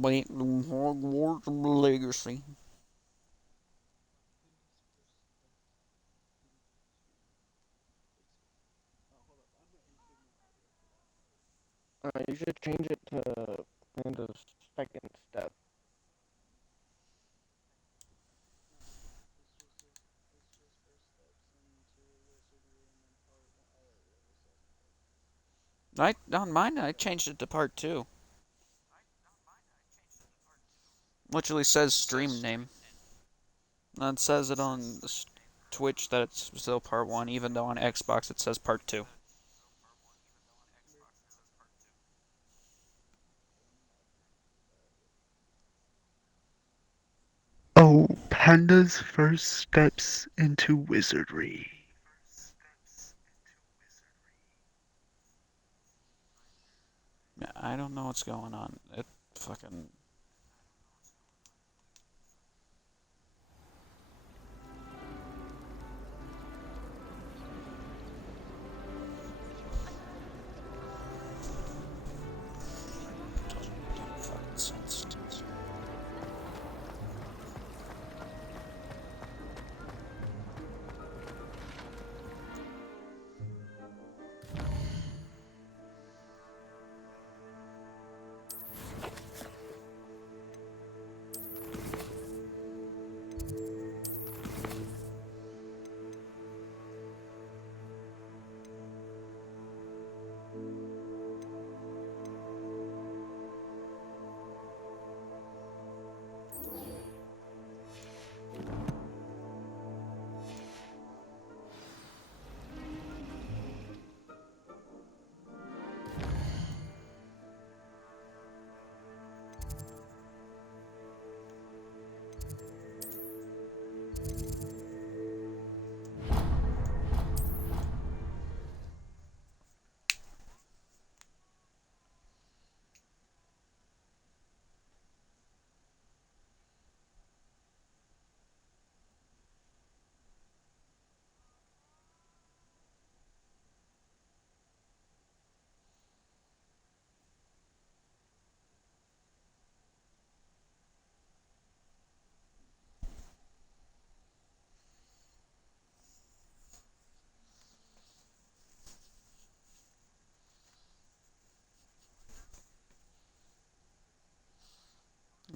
Hogwarts Legacy. You should change it to Panda's second step. On mine, I changed it to part two. Literally says stream name. And it says it on Twitch that it's still part one, even though on Xbox it says part two. Oh, Panda's first steps into wizardry. Yeah, I don't know what's going on. It fucking. Doesn't make any fucking sense.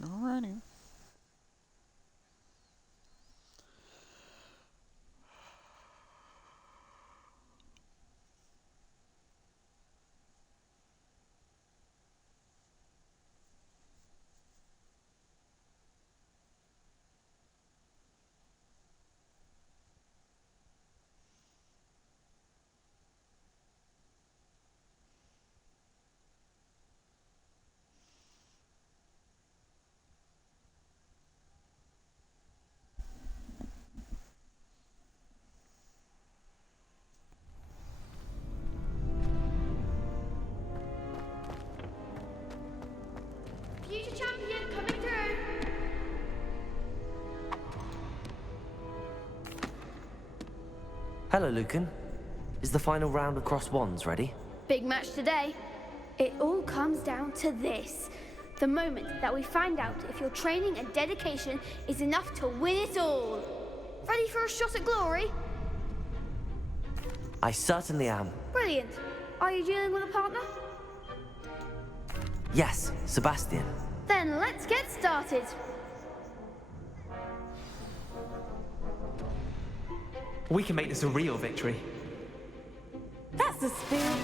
Alrighty. Future champion coming through. Hello, Lucan. Is the final round across wands ready? Big match today. It all comes down to this. The moment that we find out if your training and dedication is enough to win it all. Ready for a shot at glory? I certainly am. Brilliant. Are you dealing with a partner? Yes, Sebastian. Then let's get started. We can make this a real victory. That's the spirit.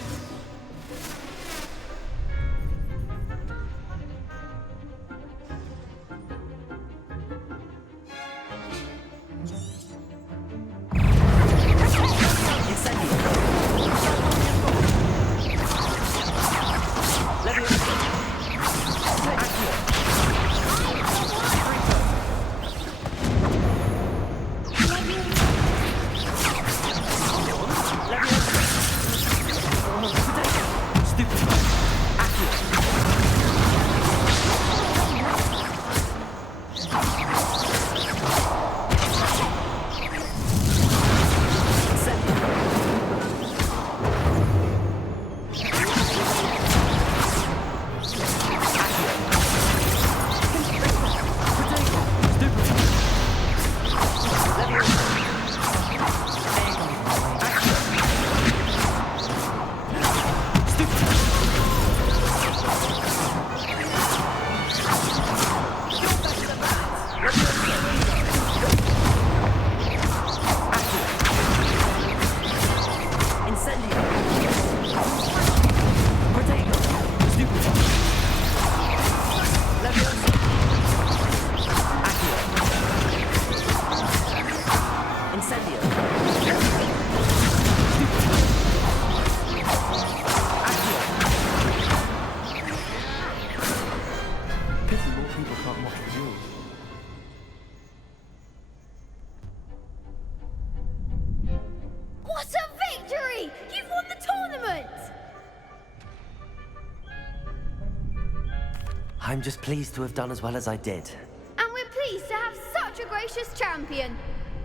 I'm just pleased to have done as well as I did. And we're pleased to have such a gracious champion.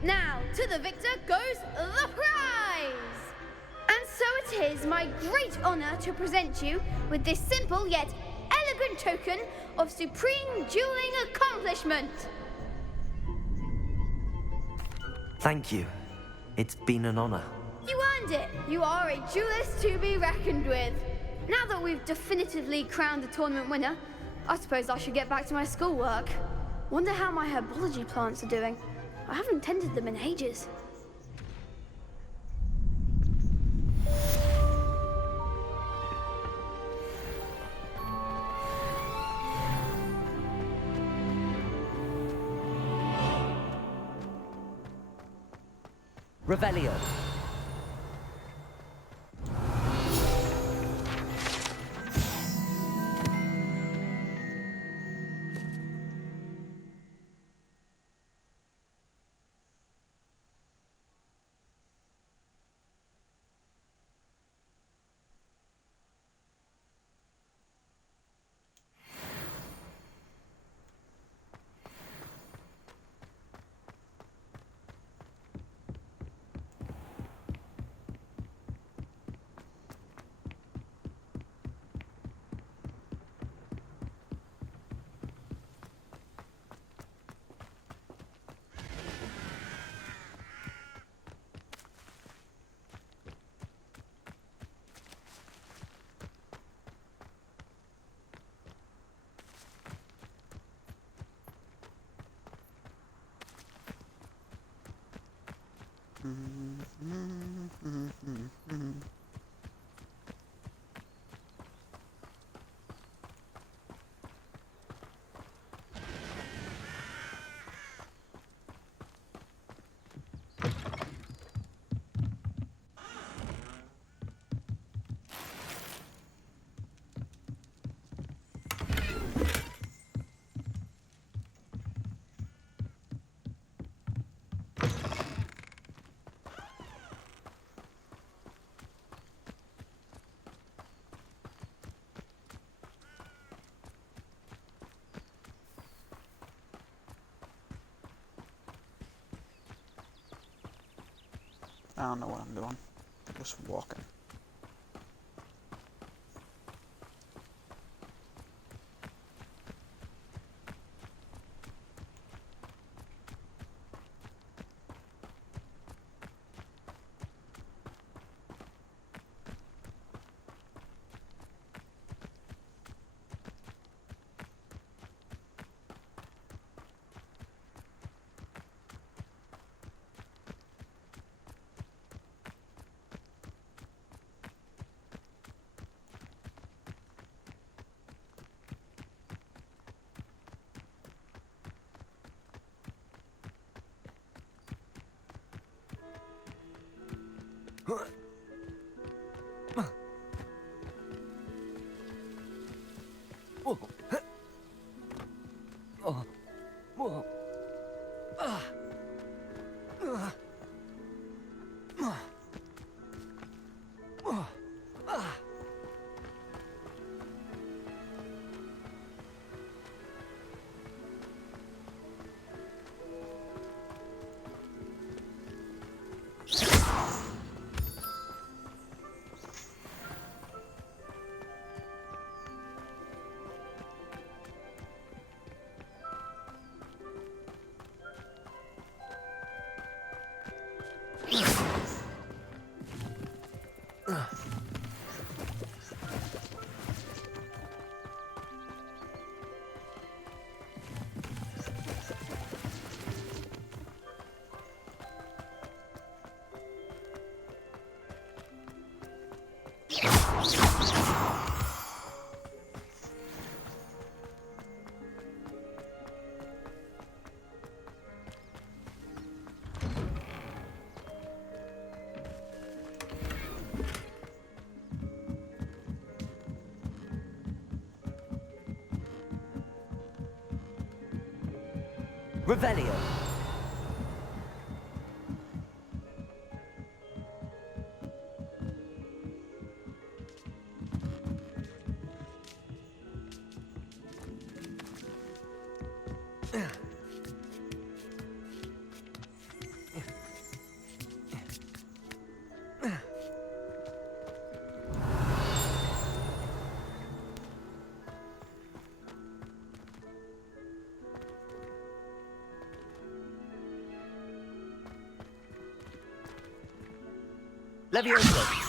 Now, to the victor goes the prize! And so it is my great honor to present you with this simple yet elegant token of supreme dueling accomplishment. Thank you. It's been an honor. You earned it. You are a duelist to be reckoned with. Now that we've definitively crowned the tournament winner, I suppose I should get back to my schoolwork. Wonder how my herbology plants are doing. I haven't tended them in ages. Revelio. I don't know what I'm doing. I'm just walking. Revelio. Levioso!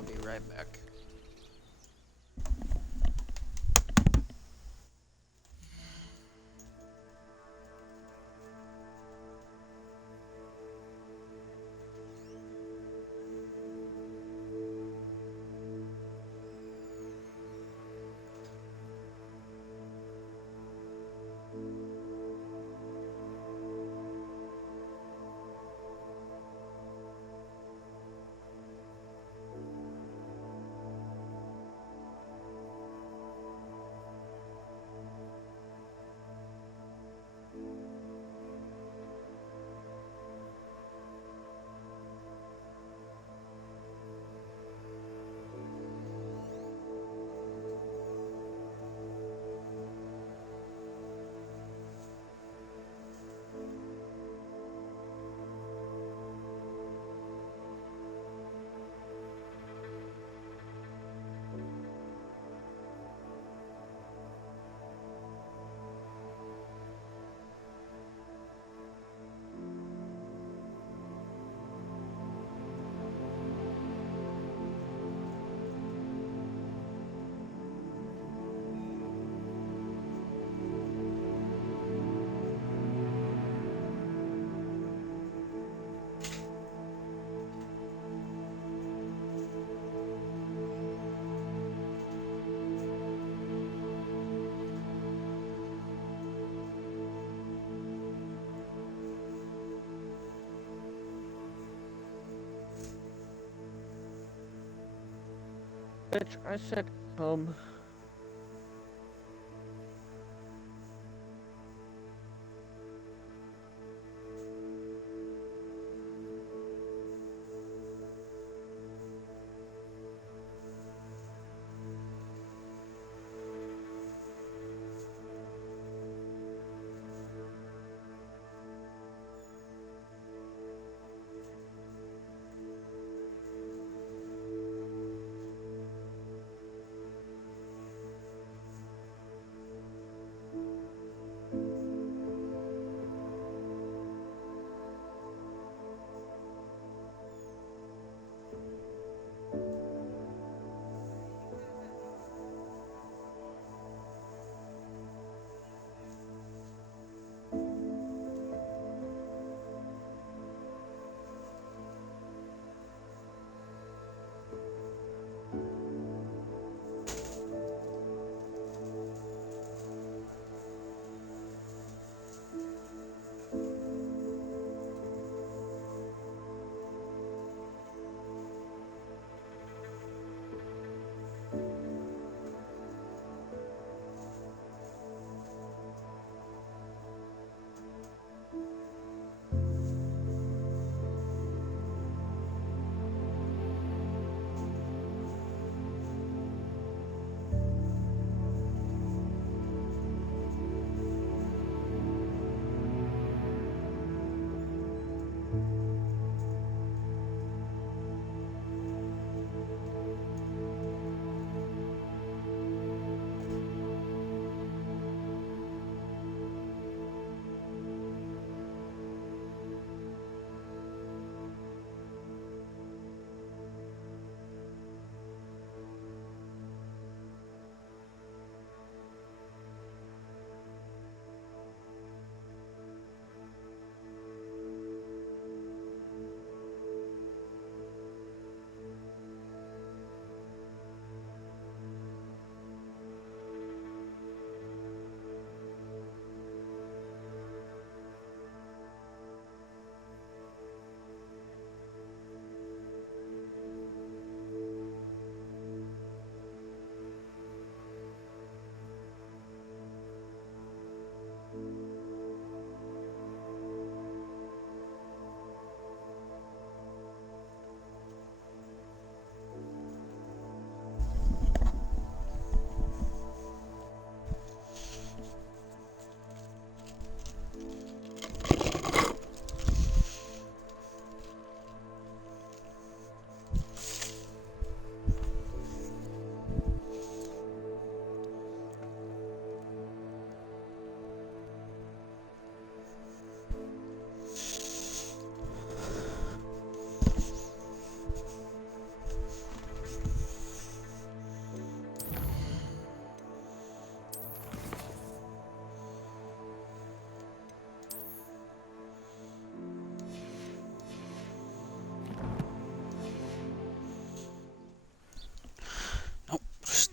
I'll be right back. Bitch, I said come.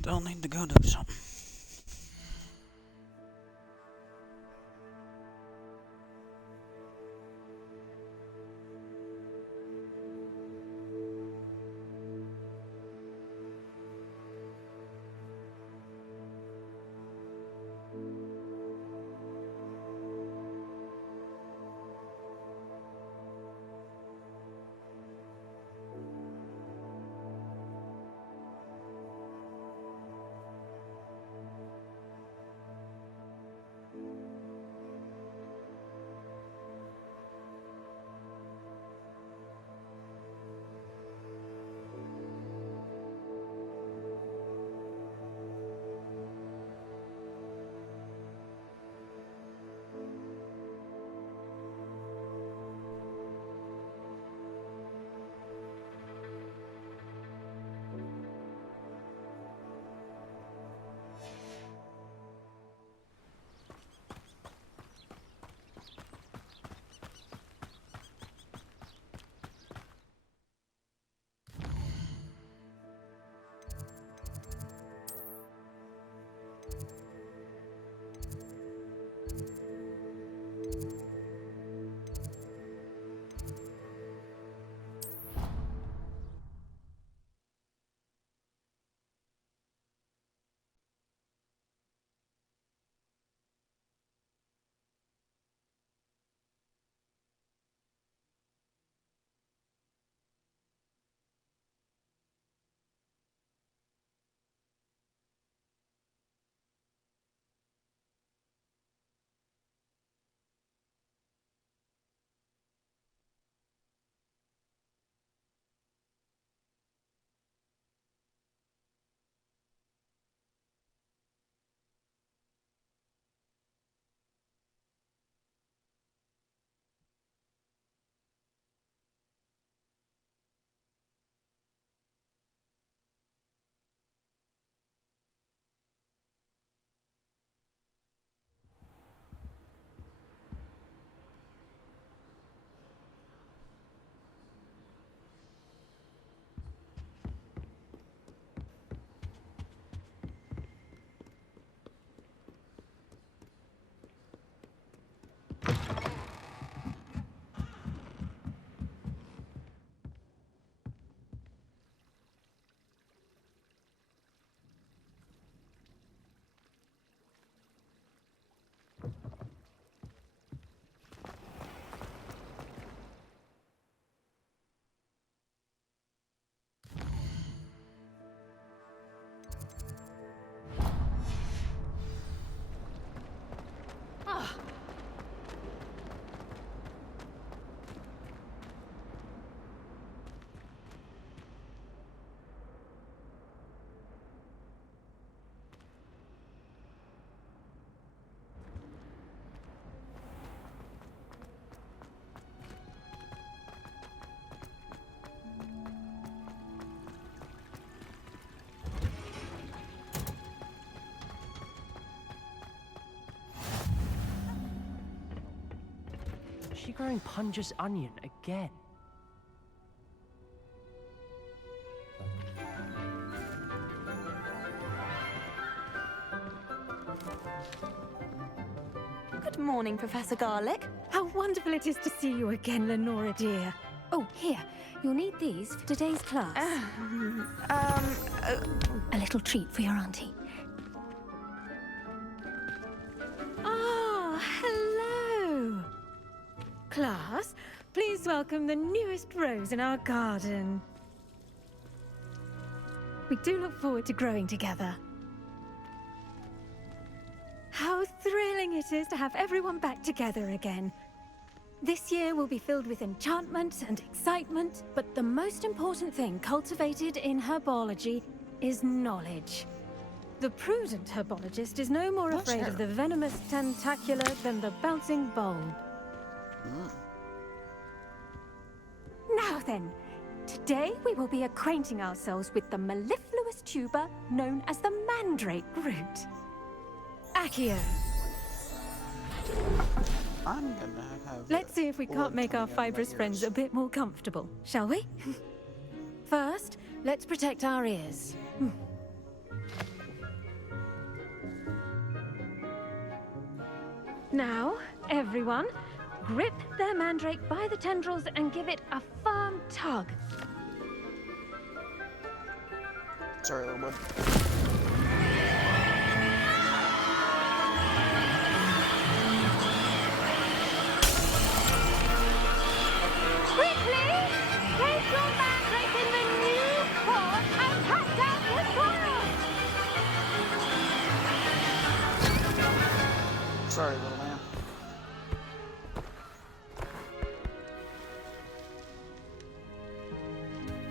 They'll need to go do something. Is she growing Punja's onion again? Good morning, Professor Garlick. How wonderful it is to see you again, Lenora dear. Oh, here. You'll need these for today's class. A little treat for your auntie. Ah, hello. Class, please welcome the newest rose in our garden. We do look forward to growing together. How thrilling it is to have everyone back together again. This year will be filled with enchantment and excitement, but the most important thing cultivated in herbology is knowledge. The prudent herbologist is no more afraid of the venomous tentacular than the bouncing bulb. Now then, today we will be acquainting ourselves with the mellifluous tuber known as the mandrake root. Accio. I'm gonna have. Let's see if we can't make our fibrous friends a bit more comfortable, shall we? First, let's protect our ears. Now, everyone, grip their mandrake by the tendrils and give it a firm tug. Sorry, little bud. Quickly! Take your mandrake in the new pot and cut down the soil! Sorry, little man.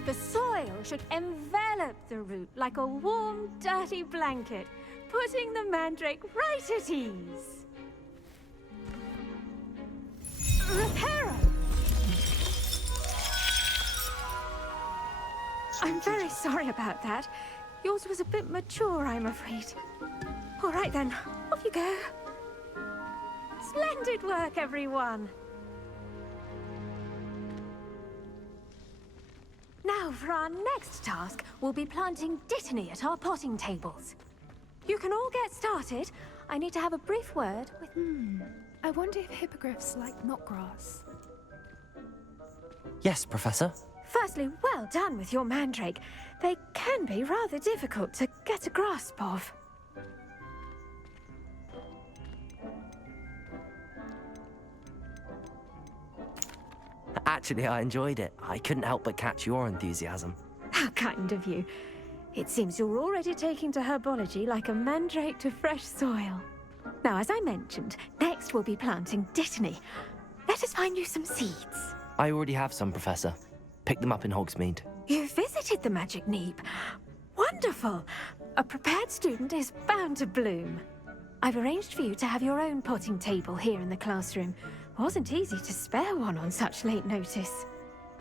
The soil should envelop the root like a warm, dirty blanket, putting the mandrake right at ease. Reparo! I'm very sorry about that. Yours was a bit mature, I'm afraid. All right then, off you go. Splendid work, everyone. Now, for our next task, we'll be planting Dittany at our potting tables. You can all get started. I need to have a brief word with... I wonder if hippogriffs like knotgrass. Yes, Professor. Firstly, well done with your mandrake. They can be rather difficult to get a grasp of. Actually, I enjoyed it. I couldn't help but catch your enthusiasm. How kind of you. It seems you're already taking to herbology like a mandrake to fresh soil. Now, as I mentioned, next we'll be planting Dittany. Let us find you some seeds. I already have some, Professor. Picked them up in Hogsmeade. You visited the Magic Neep. Wonderful. A prepared student is bound to bloom. I've arranged for you to have your own potting table here in the classroom. Wasn't easy to spare one on such late notice.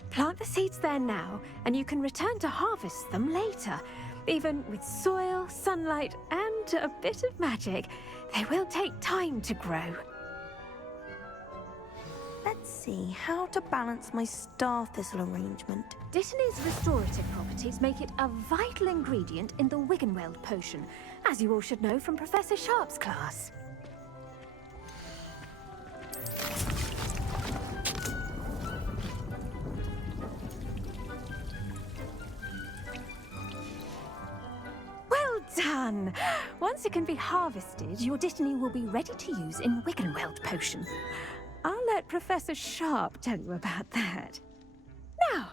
Plant the seeds there now, and you can return to harvest them later. Even with soil, sunlight, and a bit of magic, they will take time to grow. Let's see how to balance my star thistle arrangement. Dittany's restorative properties make it a vital ingredient in the Wiggenweld potion, as you all should know from Professor Sharp's class. Well done! Once it can be harvested, your Dittany will be ready to use in Wiggenweld potion. I'll let Professor Sharp tell you about that. Now,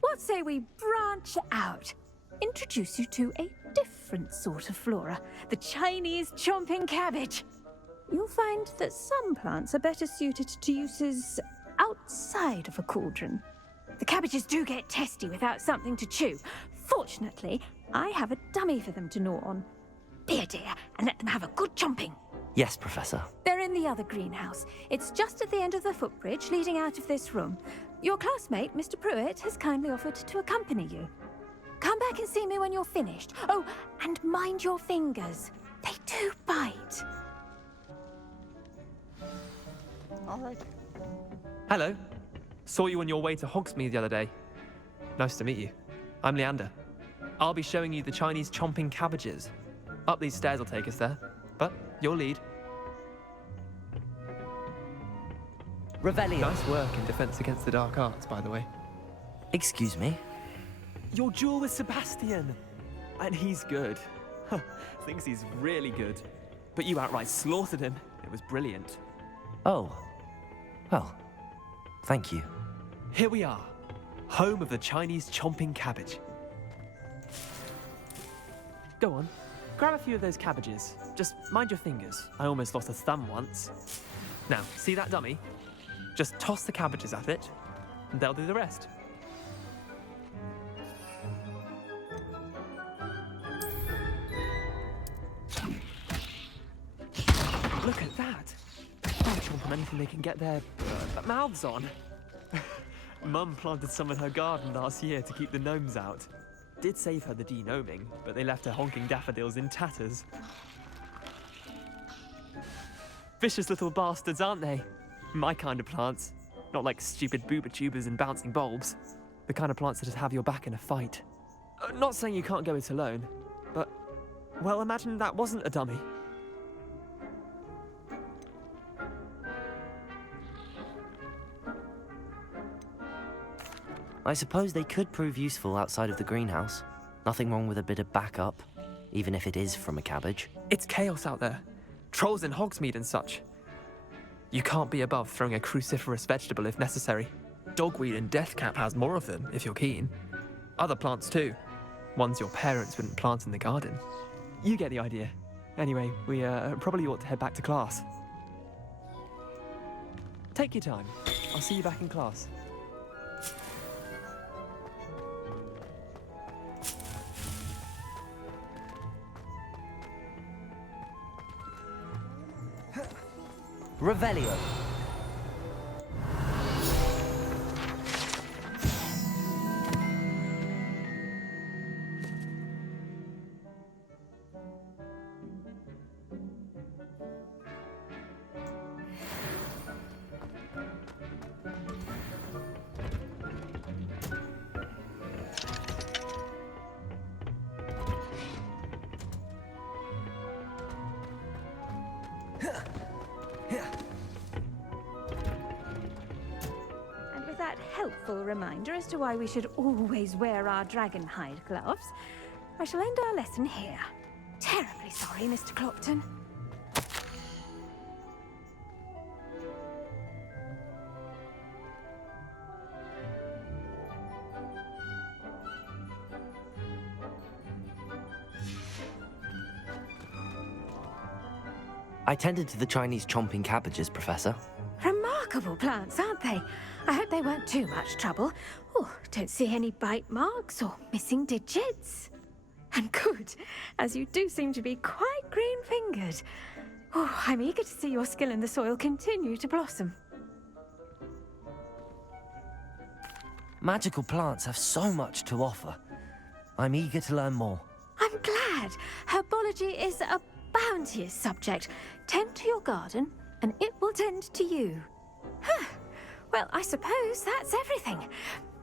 what say we branch out? Introduce you to a different sort of flora, the Chinese chomping cabbage. You'll find that some plants are better suited to uses outside of a cauldron. The cabbages do get testy without something to chew. Fortunately, I have a dummy for them to gnaw on. Be a dear and let them have a good chomping. Yes, Professor. They're in the other greenhouse. It's just at the end of the footbridge leading out of this room. Your classmate, Mr. Pruitt, has kindly offered to accompany you. Come back and see me when you're finished. Oh, and mind your fingers. They do bite. All right. Hello. Saw you on your way to Hogsmeade the other day. Nice to meet you. I'm Leander. I'll be showing you the Chinese chomping cabbages. Up these stairs will take us there, but you'll lead. Revelio. Nice work in defense against the dark arts, by the way. Excuse me? Your duel with Sebastian! And he's good. Thinks he's really good. But you outright slaughtered him. It was brilliant. Oh. Well, thank you. Here we are. Home of the Chinese chomping cabbage. Go on. Grab a few of those cabbages. Just mind your fingers. I almost lost a thumb once. Now, see that dummy? Just toss the cabbages at it, and they'll do the rest. Look at that! They'll chomp on anything they can get their mouths on. Mum planted some in her garden last year to keep the gnomes out. Did save her the de-gnoming, but they left her honking daffodils in tatters. Vicious little bastards, aren't they? My kind of plants. Not like stupid booba tubers and bouncing bulbs. The kind of plants that just have your back in a fight. Not saying you can't go it alone, but, well, imagine that wasn't a dummy. I suppose they could prove useful outside of the greenhouse. Nothing wrong with a bit of backup, even if it is from a cabbage. It's chaos out there. Trolls in Hogsmeade and such. You can't be above throwing a cruciferous vegetable if necessary. Dogweed and deathcap has more of them, if you're keen. Other plants too. Ones your parents wouldn't plant in the garden. You get the idea. Anyway, we probably ought to head back to class. Take your time. I'll see you back in class. Revelio. And with that helpful reminder as to why we should always wear our dragon hide gloves, I shall end our lesson here. Terribly sorry, Mr. Clopton. I tended to the Chinese chomping cabbages, Professor. Remarkable plants, aren't they? I hope they weren't too much trouble. Oh, don't see any bite marks or missing digits. And good, as you do seem to be quite green-fingered. Oh, I'm eager to see your skill in the soil continue to blossom. Magical plants have so much to offer. I'm eager to learn more. I'm glad. Herbology is a bounteous subject. Tend to your garden, and it will tend to you. Huh. Well, I suppose that's everything.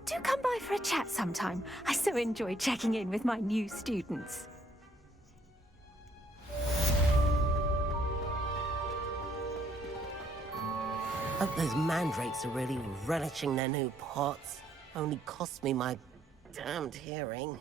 Do come by for a chat sometime. I so enjoy checking in with my new students. Hope those mandrakes are really relishing their new pots. Only cost me my damned hearing.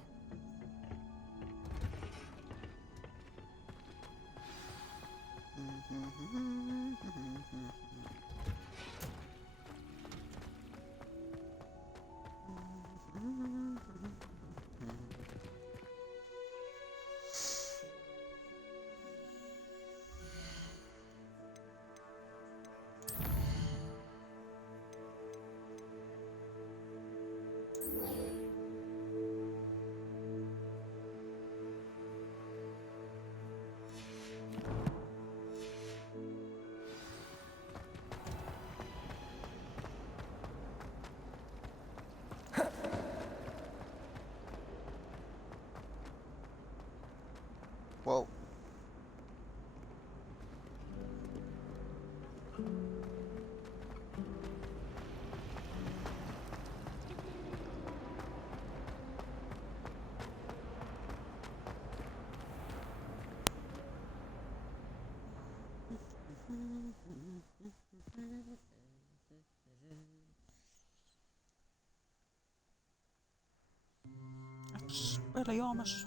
Whoa. Expelliarmus.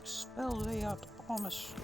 Expelliarmus.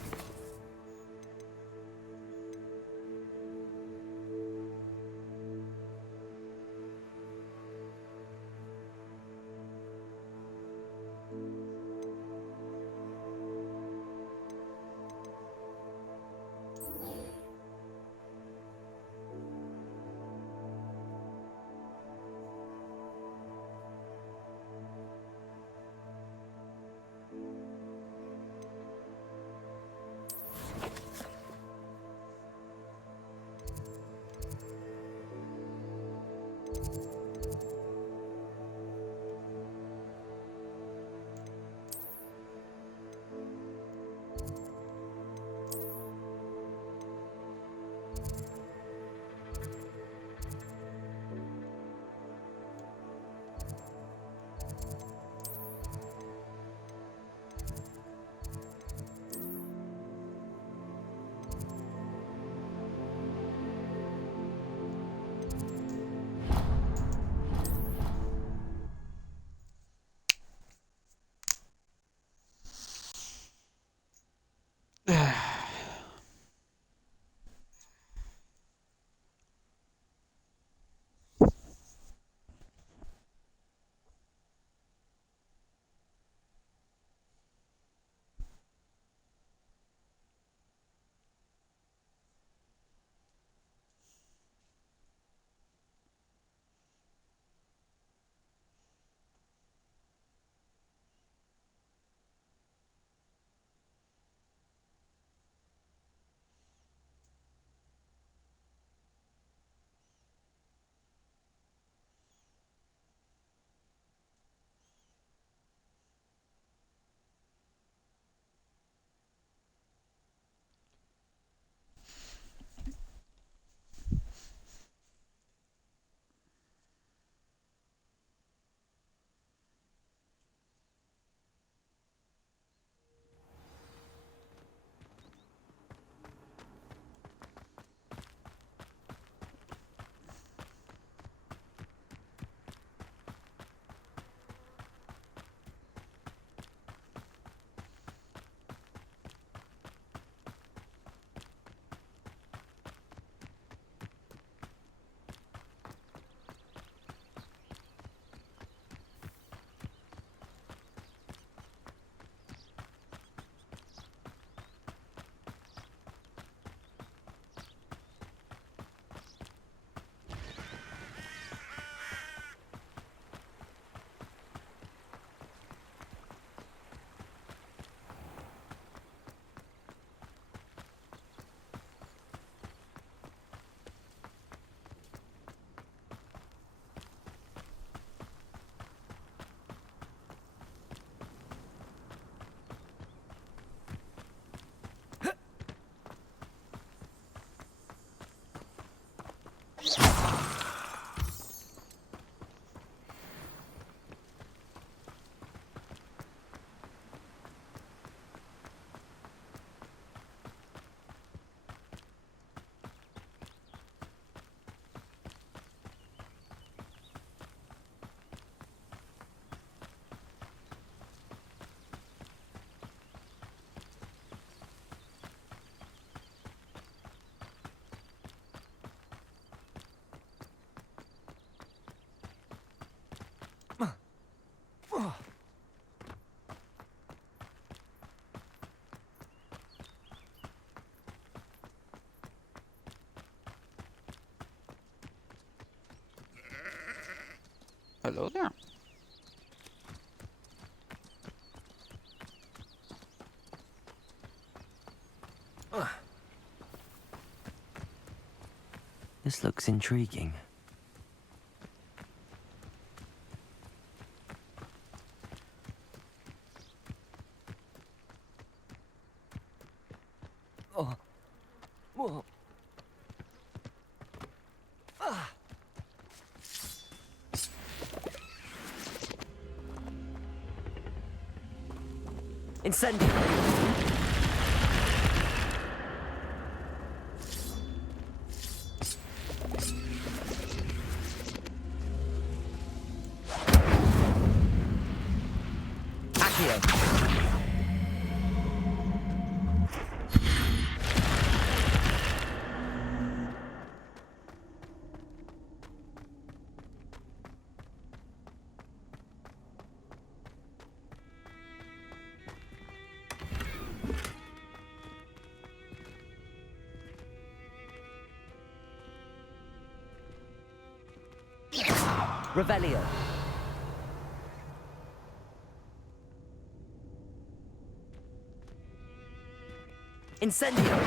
Hello there. This looks intriguing. Oh. Whoa. Ah. Incendio! Revelio. Incendio.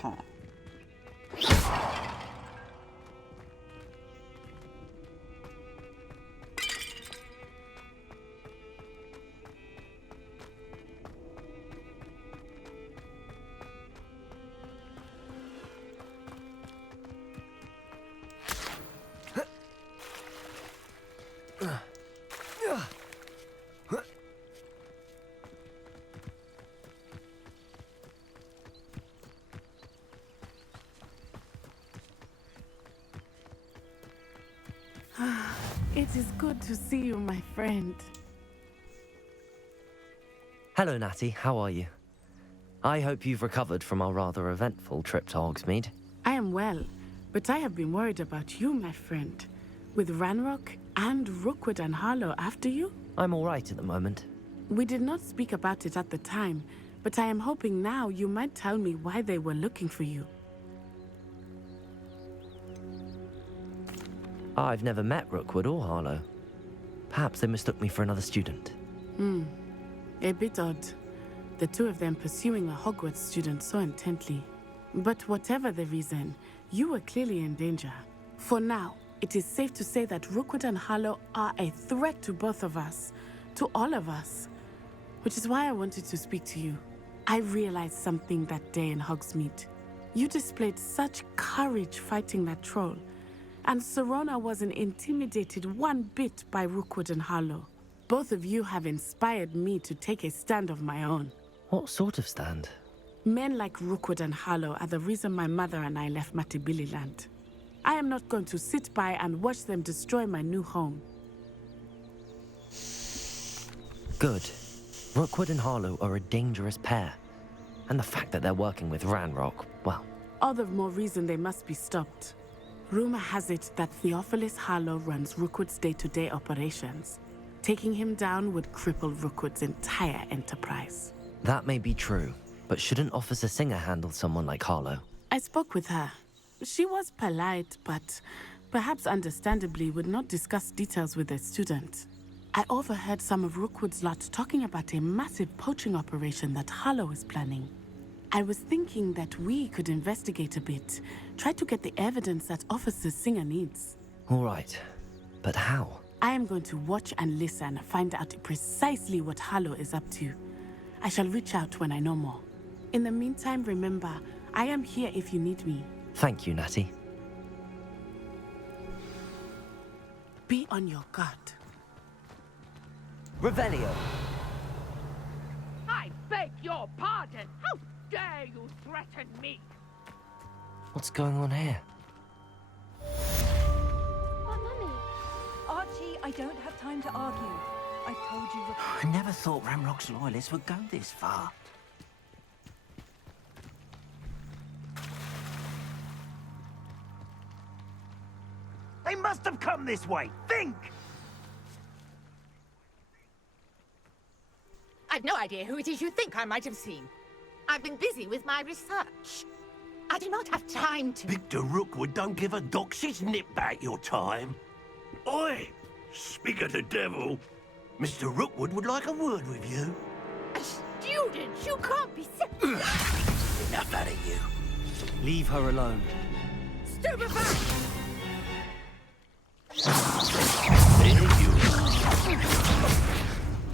Huh. It is good to see you, my friend. Hello, Natty. How are you? I hope you've recovered from our rather eventful trip to Hogsmeade. I am well, but I have been worried about you, my friend. With Ranrock and Rookwood and Harlow after you? I'm all right at the moment. We did not speak about it at the time, but I am hoping now you might tell me why they were looking for you. I've never met Rookwood or Harlow. Perhaps they mistook me for another student. A bit odd. The two of them pursuing a Hogwarts student so intently. But whatever the reason, you were clearly in danger. For now, it is safe to say that Rookwood and Harlow are a threat to both of us. To all of us. Which is why I wanted to speak to you. I realized something that day in Hogsmeade. You displayed such courage fighting that troll. And Serona wasn't intimidated one bit by Rookwood and Harlow. Both of you have inspired me to take a stand of my own. What sort of stand? Men like Rookwood and Harlow are the reason my mother and I left Matabeleland. I am not going to sit by and watch them destroy my new home. Good. Rookwood and Harlow are a dangerous pair. And the fact that they're working with Ranrock, well... All the more reason they must be stopped. Rumor has it that Theophilus Harlow runs Rookwood's day-to-day operations. Taking him down would cripple Rookwood's entire enterprise. That may be true, but shouldn't Officer Singer handle someone like Harlow? I spoke with her. She was polite, but perhaps understandably would not discuss details with a student. I overheard some of Rookwood's lot talking about a massive poaching operation that Harlow is planning. I was thinking that we could investigate a bit, try to get the evidence that Officer Singer needs. All right, but how? I am going to watch and listen, find out precisely what Harlow is up to. I shall reach out when I know more. In the meantime, remember, I am here if you need me. Thank you, Natty. Be on your guard. Revelio! I beg your pardon! How dare you threaten me? What's going on here? My mummy. Archie, I don't have time to argue. I've told you... I never thought Ramrock's loyalists would go this far. They must have come this way! Think! I've no idea who it is you think I might have seen. I've been busy with my research. I do not have time to... Victor Rookwood don't give a doxy's nip back your time. Oi! Speak of the devil. Mr. Rookwood would like a word with you. Students, you can't be... Enough out of you. Leave her alone. Stupefy!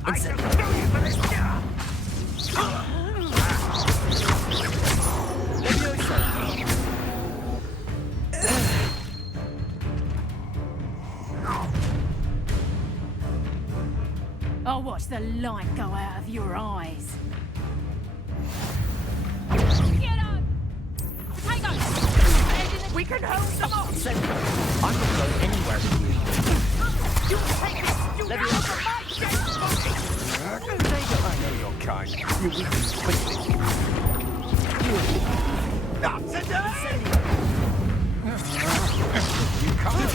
I shall kill you for this job! I'll watch the light go out of your eyes. Get on! Take on! We can hold them off! I'm not going anywhere with you. You take this student out of my I know your kind. You will be quickly. Not today! You can't.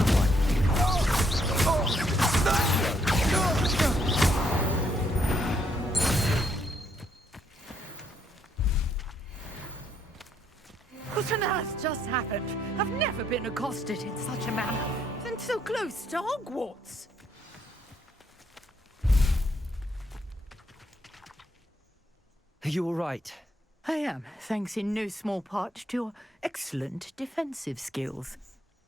What on earth just happened? I've never been accosted in such a manner. And so close to Hogwarts. Are you all right? I am, thanks in no small part to your excellent defensive skills.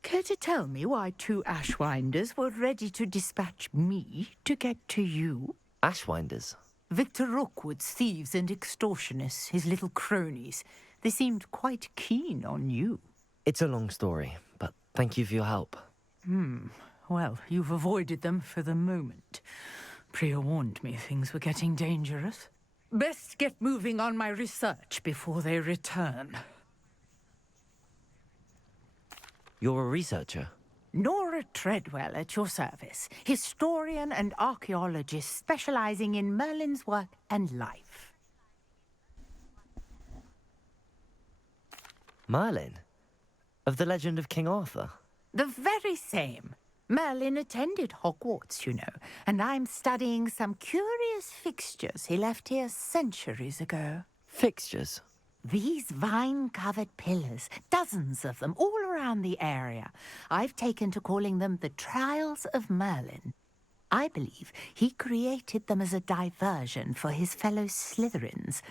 Care to tell me why 2 Ashwinders were ready to dispatch me to get to you? Ashwinders? Victor Rookwood's thieves and extortionists, his little cronies. They seemed quite keen on you. It's a long story, but thank you for your help. Well, you've avoided them for the moment. Priya warned me things were getting dangerous. Best get moving on my research before they return. You're a researcher? Nora Treadwell at your service, historian and archaeologist specializing in Merlin's work and life. Merlin? Of the legend of King Arthur? The very same. Merlin attended Hogwarts, you know, and I'm studying some curious fixtures he left here centuries ago. Fixtures? These vine-covered pillars, dozens of them, all around the area. I've taken to calling them the Trials of Merlin. I believe he created them as a diversion for his fellow Slytherins.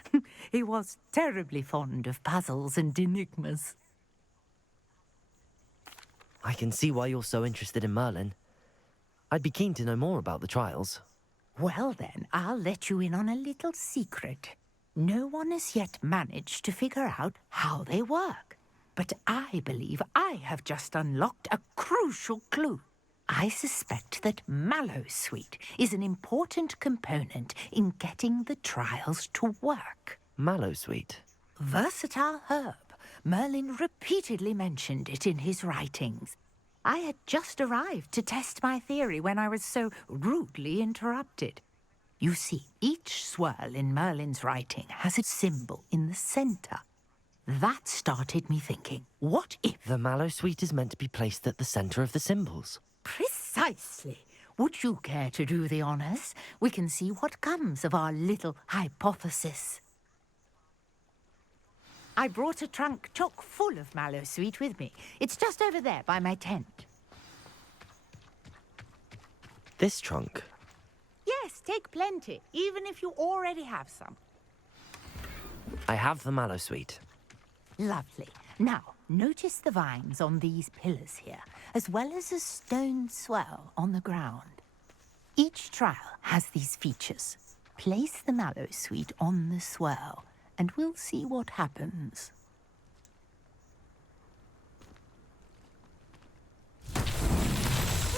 He was terribly fond of puzzles and enigmas. I can see why you're so interested in Merlin. I'd be keen to know more about the trials. Well then, I'll let you in on a little secret. No one has yet managed to figure out how they work. But I believe I have just unlocked a crucial clue. I suspect that Mallowsweet is an important component in getting the trials to work. Mallowsweet? Versatile herb. Merlin repeatedly mentioned it in his writings. I had just arrived to test my theory when I was so rudely interrupted. You see, each swirl in Merlin's writing has a symbol in the center. That started me thinking, what if... The Mallowsweet is meant to be placed at the center of the symbols. Precisely. Would you care to do the honors? We can see what comes of our little hypothesis. I brought a trunk chock full of Mallowsweet with me. It's just over there by my tent. This trunk? Yes, take plenty, even if you already have some. I have the Mallowsweet. Lovely. Now, notice the vines on these pillars here, as well as a stone swell on the ground. Each trial has these features. Place the Mallowsweet on the swirl, and we'll see what happens.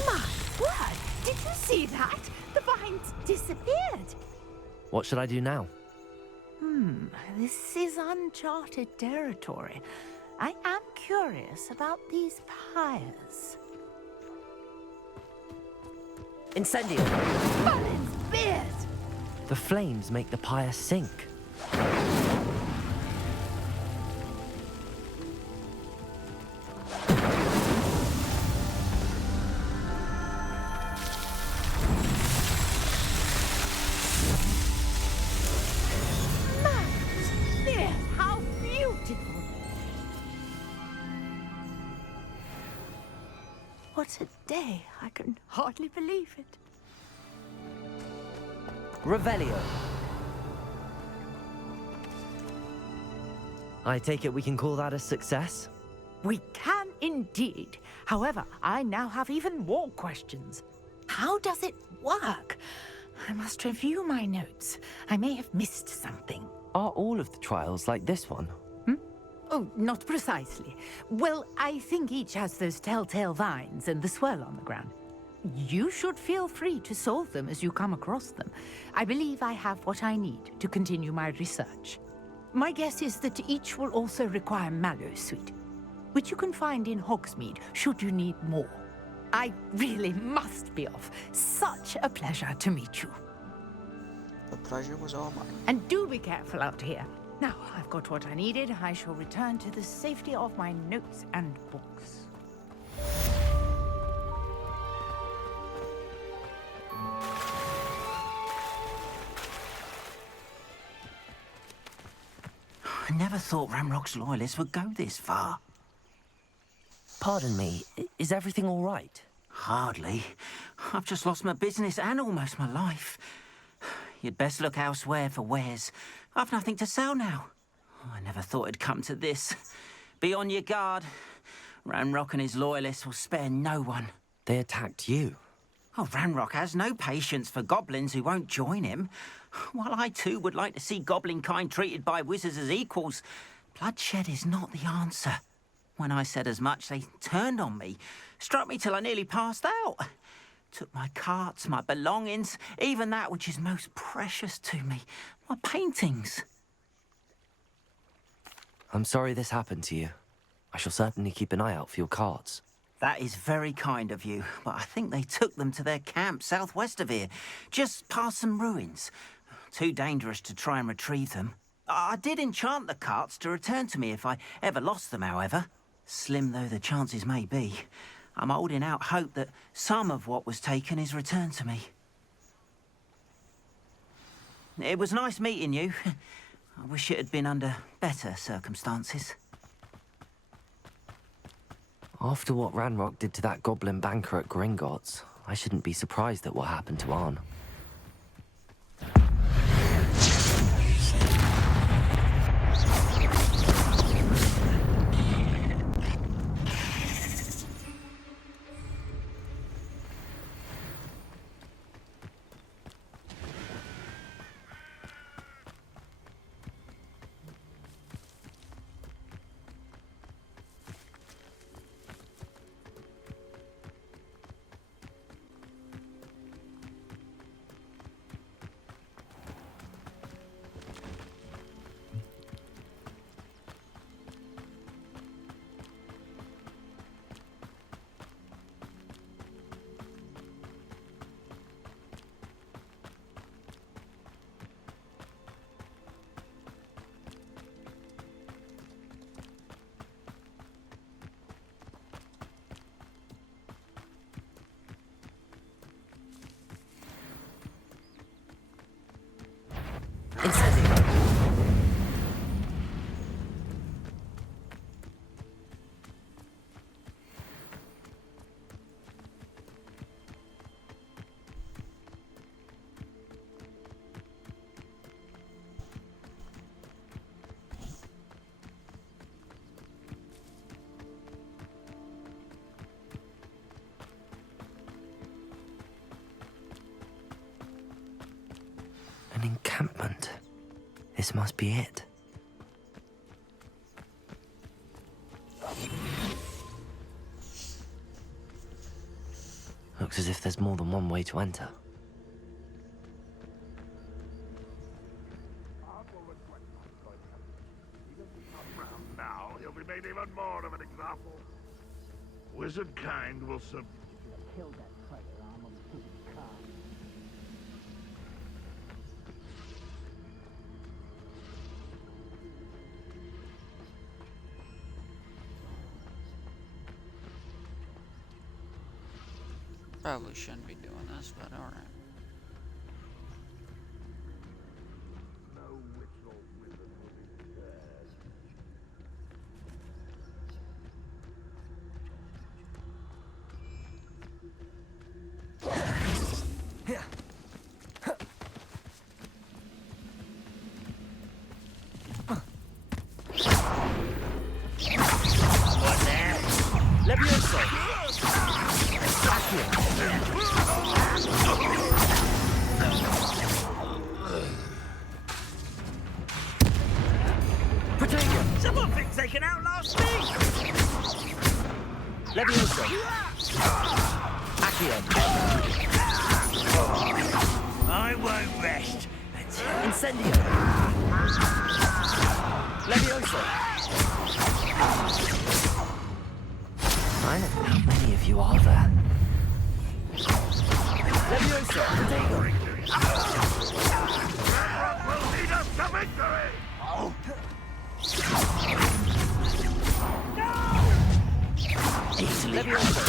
My word! Did you see that? The vines disappeared. What should I do now? This is uncharted territory. I am curious about these pyres. Incendio! Merlin's beard! The flames make the pyre sink. What a day. I can hardly believe it. Revelio. I take it we can call that a success? We can indeed. However, I now have even more questions. How does it work? I must review my notes. I may have missed something. Are all of the trials like this one? Oh, not precisely. Well, I think each has those telltale vines and the swirl on the ground. You should feel free to solve them as you come across them. I believe I have what I need to continue my research. My guess is that each will also require mallow sweet, which you can find in Hogsmeade should you need more. I really must be off. Such a pleasure to meet you. The pleasure was all mine. And do be careful out here. Now, I've got what I needed. I shall return to the safety of my notes and books. I never thought Ramrock's loyalists would go this far. Pardon me, is everything all right? Hardly. I've just lost my business and almost my life. You'd best look elsewhere for wares. I've nothing to sell now. I never thought it'd come to this. Be on your guard. Ranrock and his loyalists will spare no one. They attacked you? Oh, Ranrock has no patience for goblins who won't join him. While I too would like to see goblin kind treated by wizards as equals, bloodshed is not the answer. When I said as much, they turned on me, struck me till I nearly passed out. Took my carts, my belongings, even that which is most precious to me, my paintings. I'm sorry this happened to you. I shall certainly keep an eye out for your cards. That is very kind of you, but I think they took them to their camp southwest of here, just past some ruins. Too dangerous to try and retrieve them. I did enchant the carts to return to me if I ever lost them, however. Slim though the chances may be, I'm holding out hope that some of what was taken is returned to me. It was nice meeting you. I wish it had been under better circumstances. After what Ranrock did to that goblin banker at Gringotts, I shouldn't be surprised at what happened to Arn. An encampment. This must be it. Looks as if there's more than one way to enter. Now he'll be made even more of an example. Wizard kind will sub. Kill that traitor, I'm on the car. Probably shouldn't be doing this, but alright. No witch or wizard will be spared. taken out last week! Levioso. Accio. I won't rest until... Incendio. Levioso. How many of you are there? Levioso. Protego. will lead us to victory! Easily. Levioso.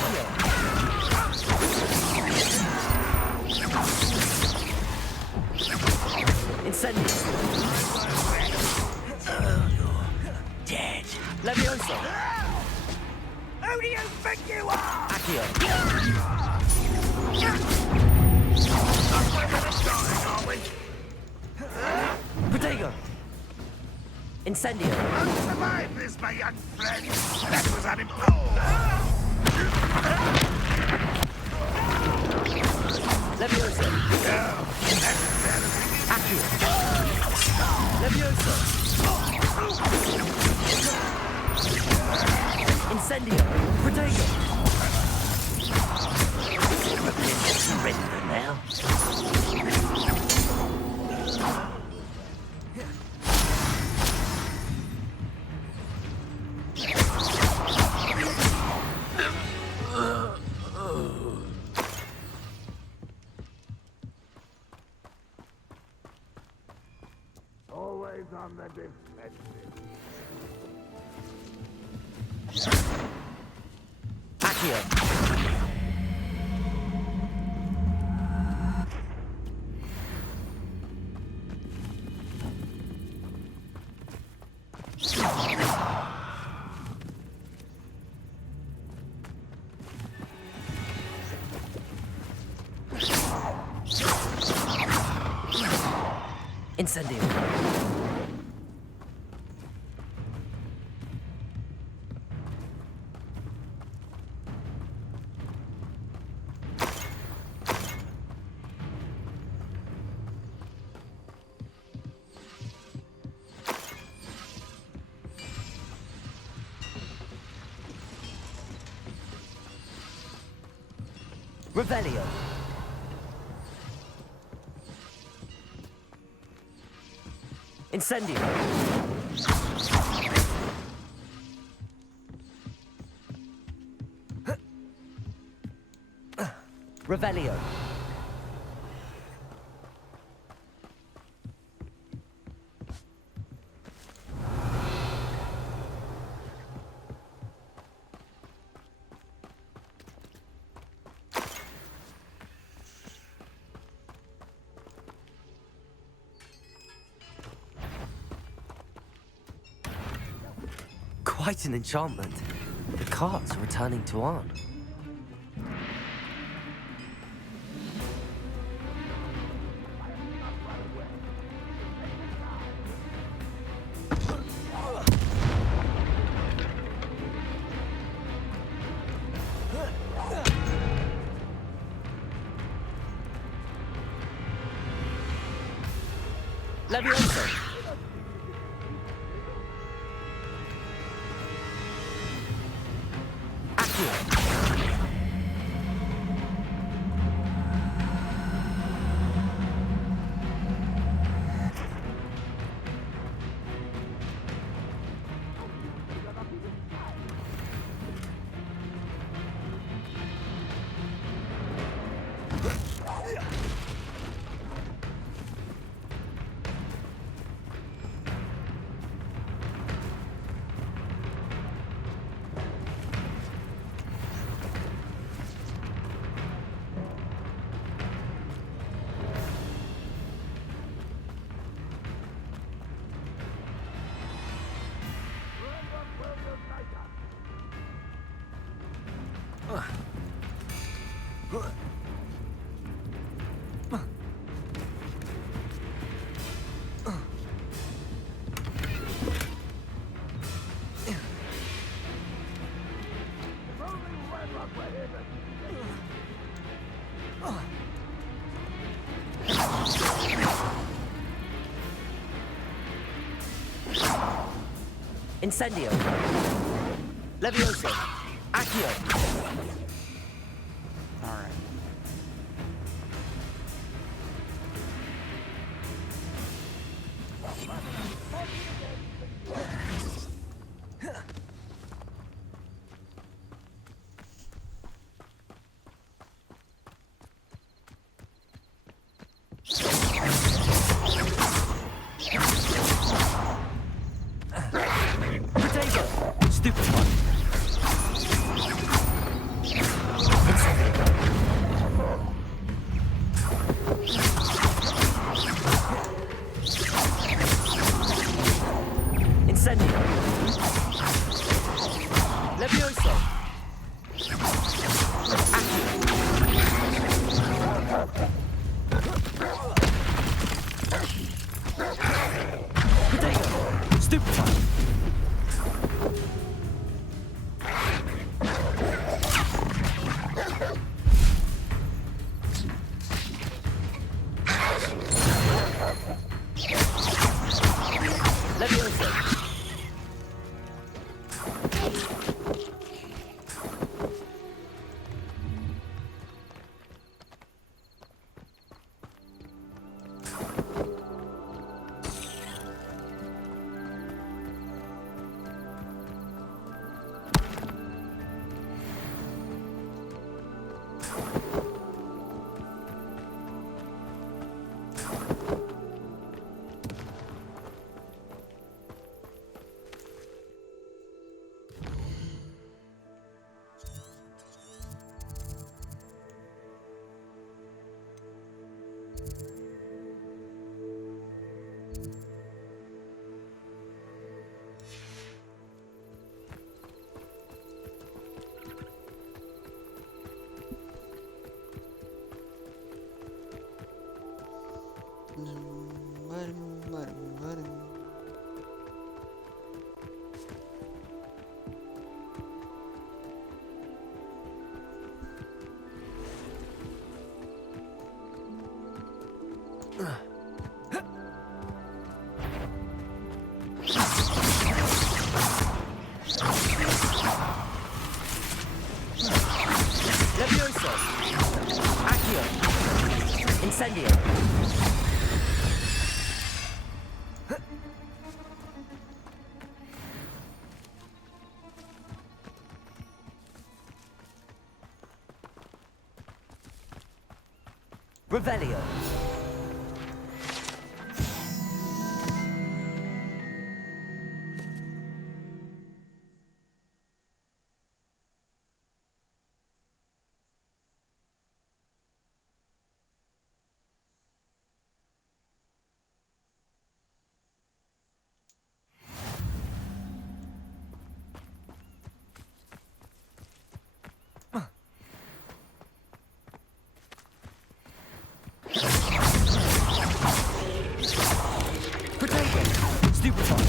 Accio. Incendio. Dead. Levioso. Who do you think you are? Accio. That's where we're starting, are we? Protego. Incendio. I'll survive this, my young friend. That was Levioso. Accio. Levioso. Incendio. Protego. Surrender now. Always on the defensive. Accio. Incendio. Revelio. Incendio. Revelio. Quite an enchantment. The carts are returning to Arn. Levioso. Incendio. Levioso. Accio. Alright. Potato. Stupid one. Incendio. Levioso. Potato. Stupid one. Levioso. Levioso. Accio. Incendio. Revelio. Potato. Stupid one.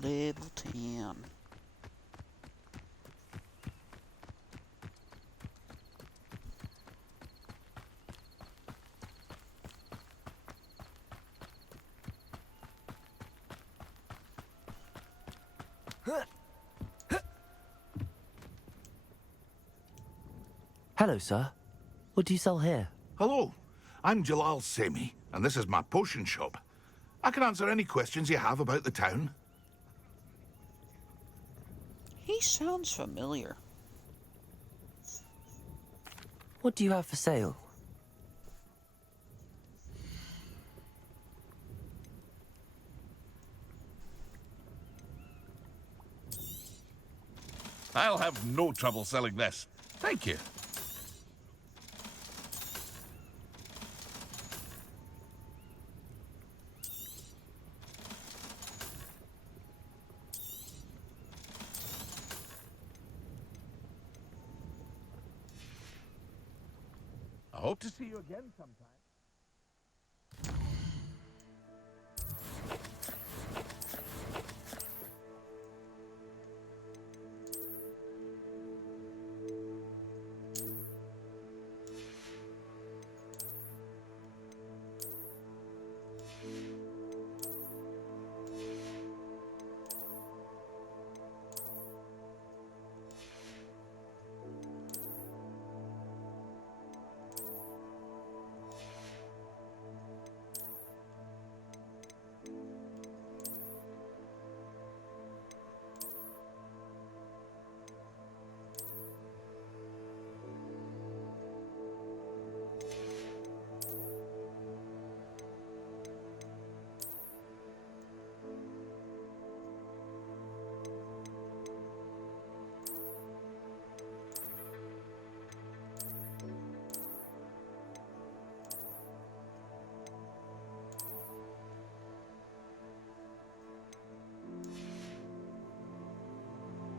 Level 10. Hello, sir. What do you sell here? Hello, I'm Jalal Semi, and this is my potion shop. I can answer any questions you have about the town. He sounds familiar. What do you have for sale? I'll have no trouble selling this. Thank you. Hope to see you again sometime.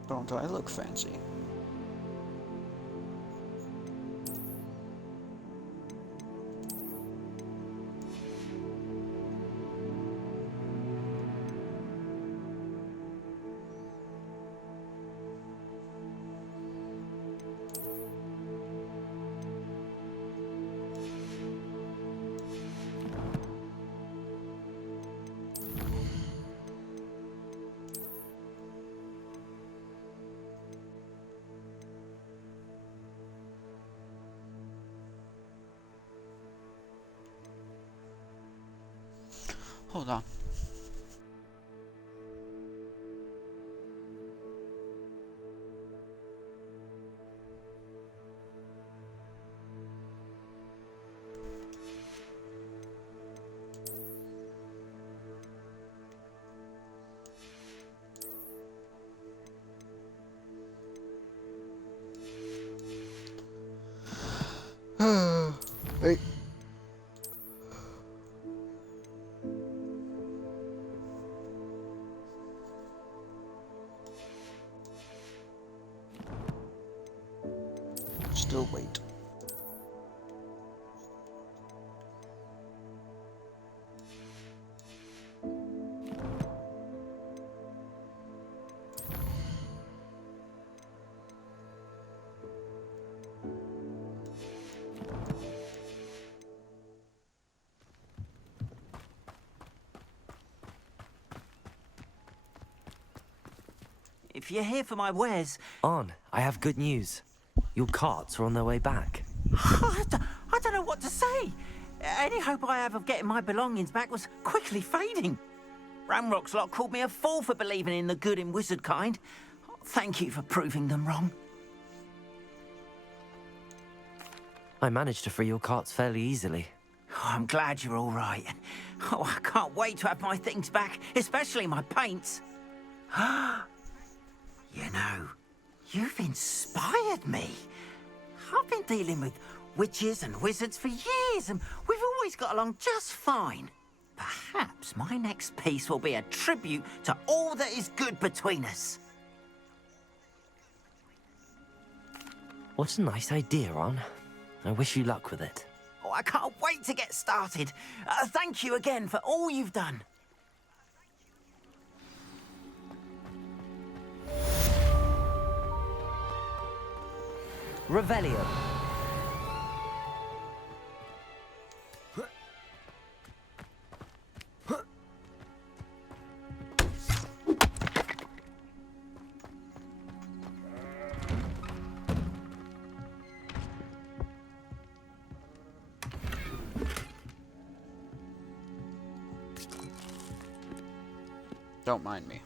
Don't I look fancy? Hold on. Wait. Still wait. If you're here for my wares... On, I have good news. Your carts are on their way back. I don't know what to say. Any hope I have of getting my belongings back was quickly fading. Ramrock's lot called me a fool for believing in the good in wizard kind. Thank you for proving them wrong. I managed to free your carts fairly easily. Oh, I'm glad you're all right. Oh, I can't wait to have my things back, especially my paints. You know, you've inspired me. I've been dealing with witches and wizards for years, and we've always got along just fine. Perhaps my next piece will be a tribute to all that is good between us. What a nice idea, Ron. I wish you luck with it. Oh, I can't wait to get started. Thank you again for all you've done. Revelio. Don't mind me.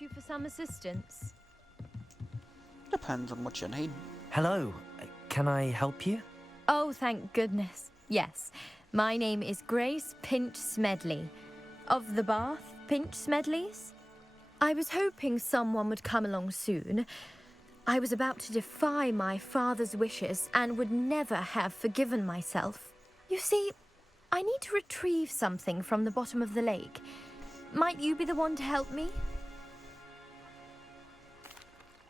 reach you for some assistance? Depends on what you need. Hello, can I help you? Oh, thank goodness. Yes. My name is Grace Pinch Smedley, of the Bath Pinch Smedleys. I was hoping someone would come along soon. I was about to defy my father's wishes and would never have forgiven myself. You see, I need to retrieve something from the bottom of the lake. Might you be the one to help me?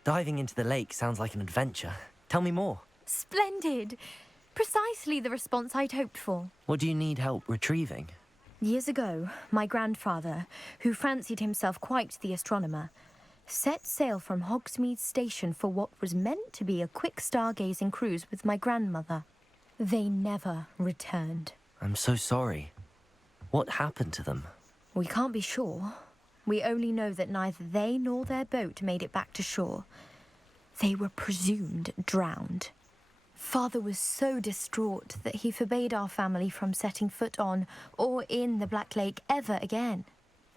Diving into the lake sounds like an adventure. Tell me more. Splendid! Precisely the response I'd hoped for. What do you need help retrieving? Years ago, my grandfather, who fancied himself quite the astronomer, set sail from Hogsmeade Station for what was meant to be a quick stargazing cruise with my grandmother. They never returned. I'm so sorry. What happened to them? We can't be sure. We only know that neither they nor their boat made it back to shore. They were presumed drowned. Father was so distraught that he forbade our family from setting foot on or in the Black Lake ever again.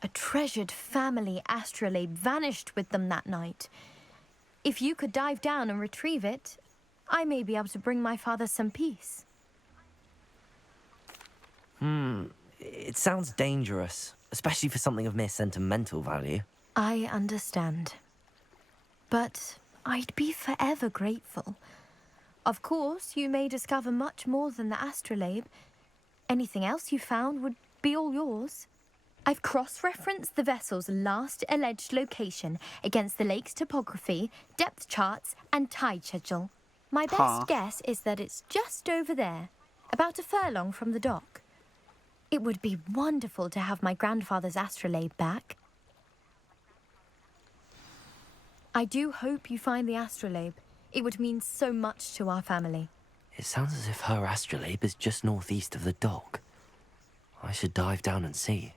A treasured family astrolabe vanished with them that night. If you could dive down and retrieve it, I may be able to bring my father some peace. It sounds dangerous, especially for something of mere sentimental value. I understand. But I'd be forever grateful. Of course, you may discover much more than the astrolabe. Anything else you found would be all yours. I've cross-referenced the vessel's last alleged location against the lake's topography, depth charts, and tide schedule. My best guess is that it's just over there, about a furlong from the dock. It would be wonderful to have my grandfather's astrolabe back. I do hope you find the astrolabe. It would mean so much to our family. It sounds as if her astrolabe is just northeast of the dock. I should dive down and see.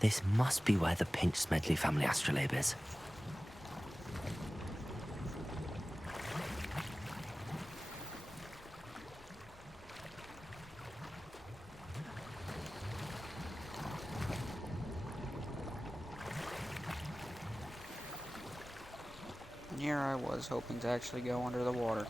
This must be where the Pinch Smedley family astrolabe is. And here I was hoping to actually go under the water.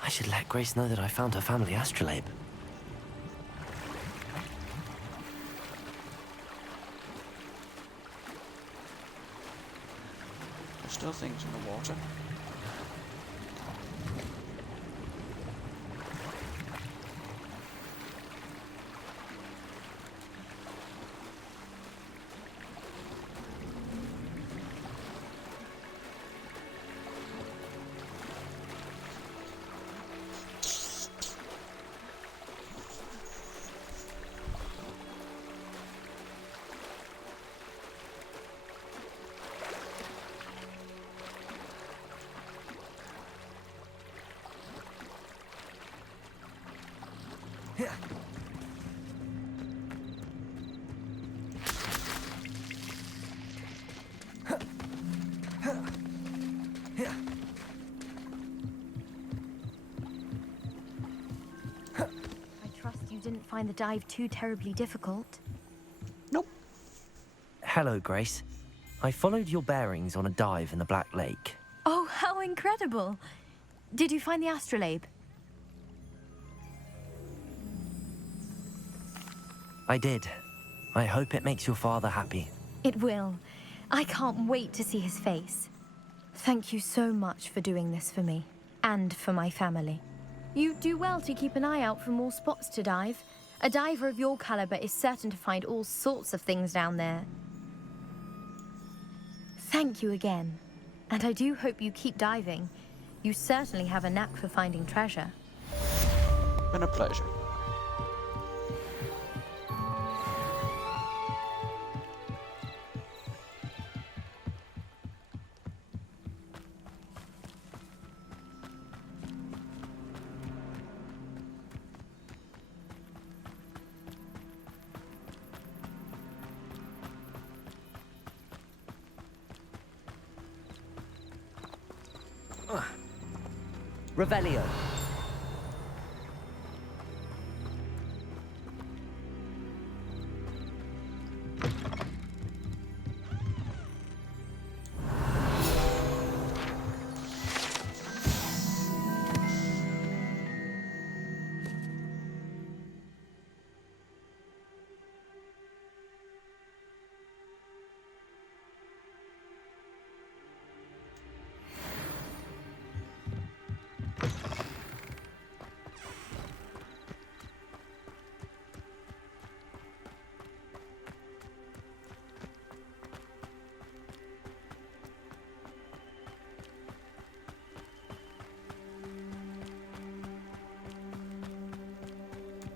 I should let Grace know that I found her family astrolabe. There's still things in the water. I trust you didn't find the dive too terribly difficult. Hello, Grace. I followed your bearings on a dive in the Black Lake. Oh, how incredible! Did you find the astrolabe? I did. I hope it makes your father happy. It will. I can't wait to see his face. Thank you so much for doing this for me, and for my family. You do well to keep an eye out for more spots to dive. A diver of your caliber is certain to find all sorts of things down there. Thank you again. And I do hope you keep diving. You certainly have a knack for finding treasure. Been a pleasure. Revelio.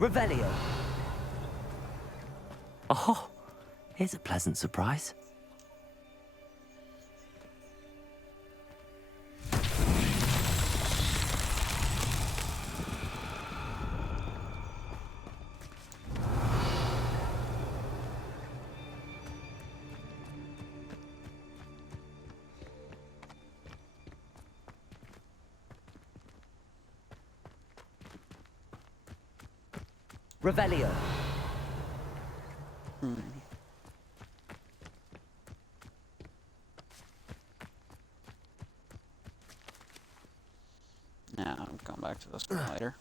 Revelio. Oh, here's a pleasant surprise. Revelio. Nah, I'm going back to this one later.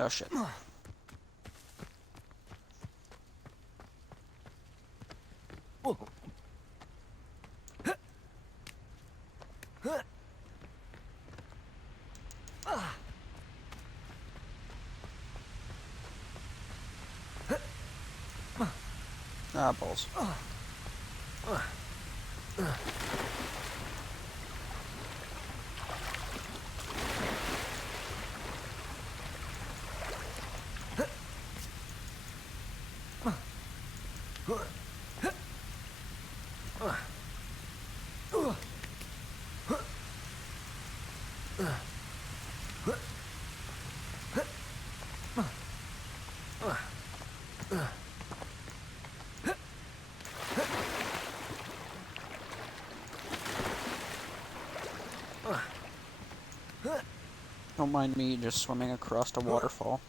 Oh shit. Ah, balls. Don't mind me just swimming across a waterfall.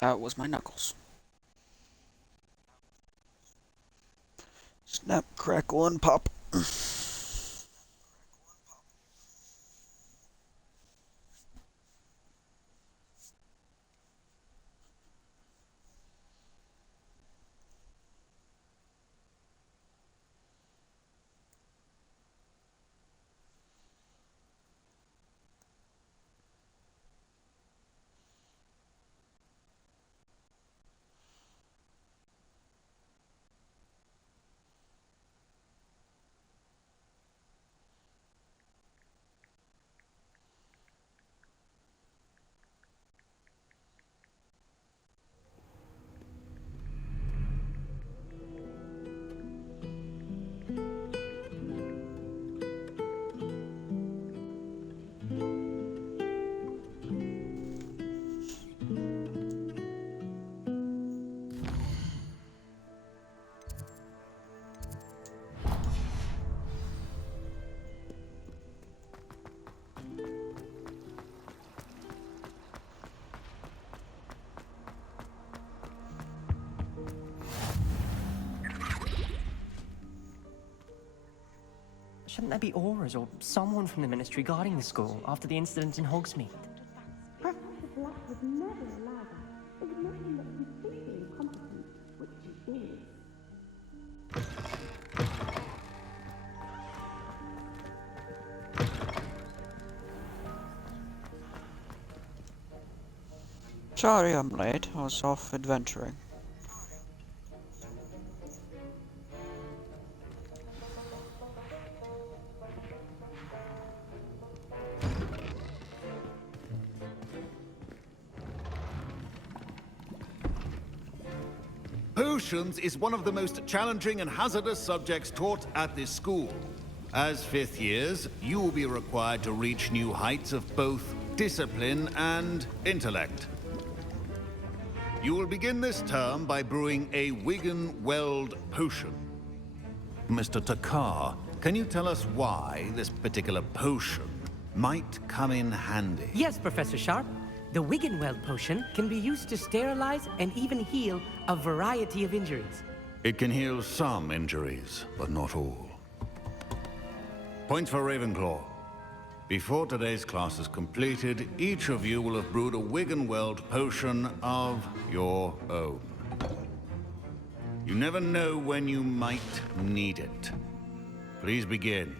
That was my knuckles. Snap, crackle, and pop. Shouldn't there be auras or someone from the Ministry guarding the school after the incident in Hogsmeade? Professor Black would never allow that, admitting that he's physically incompetent, which he is. Sorry I'm late. I was off adventuring. Potions is one of the most challenging and hazardous subjects taught at this school. As fifth years, you will be required to reach new heights of both discipline and intellect. You will begin this term by brewing a Wigan-Weld potion. Mr. Takar, can you tell us why this particular potion might come in handy? Yes, Professor Sharp. The Wiggenweld potion can be used to sterilize and even heal a variety of injuries. It can heal some injuries, but not all. Points for Ravenclaw. Before today's class is completed, each of you will have brewed a Wiggenweld potion of your own. You never know when you might need it. Please begin.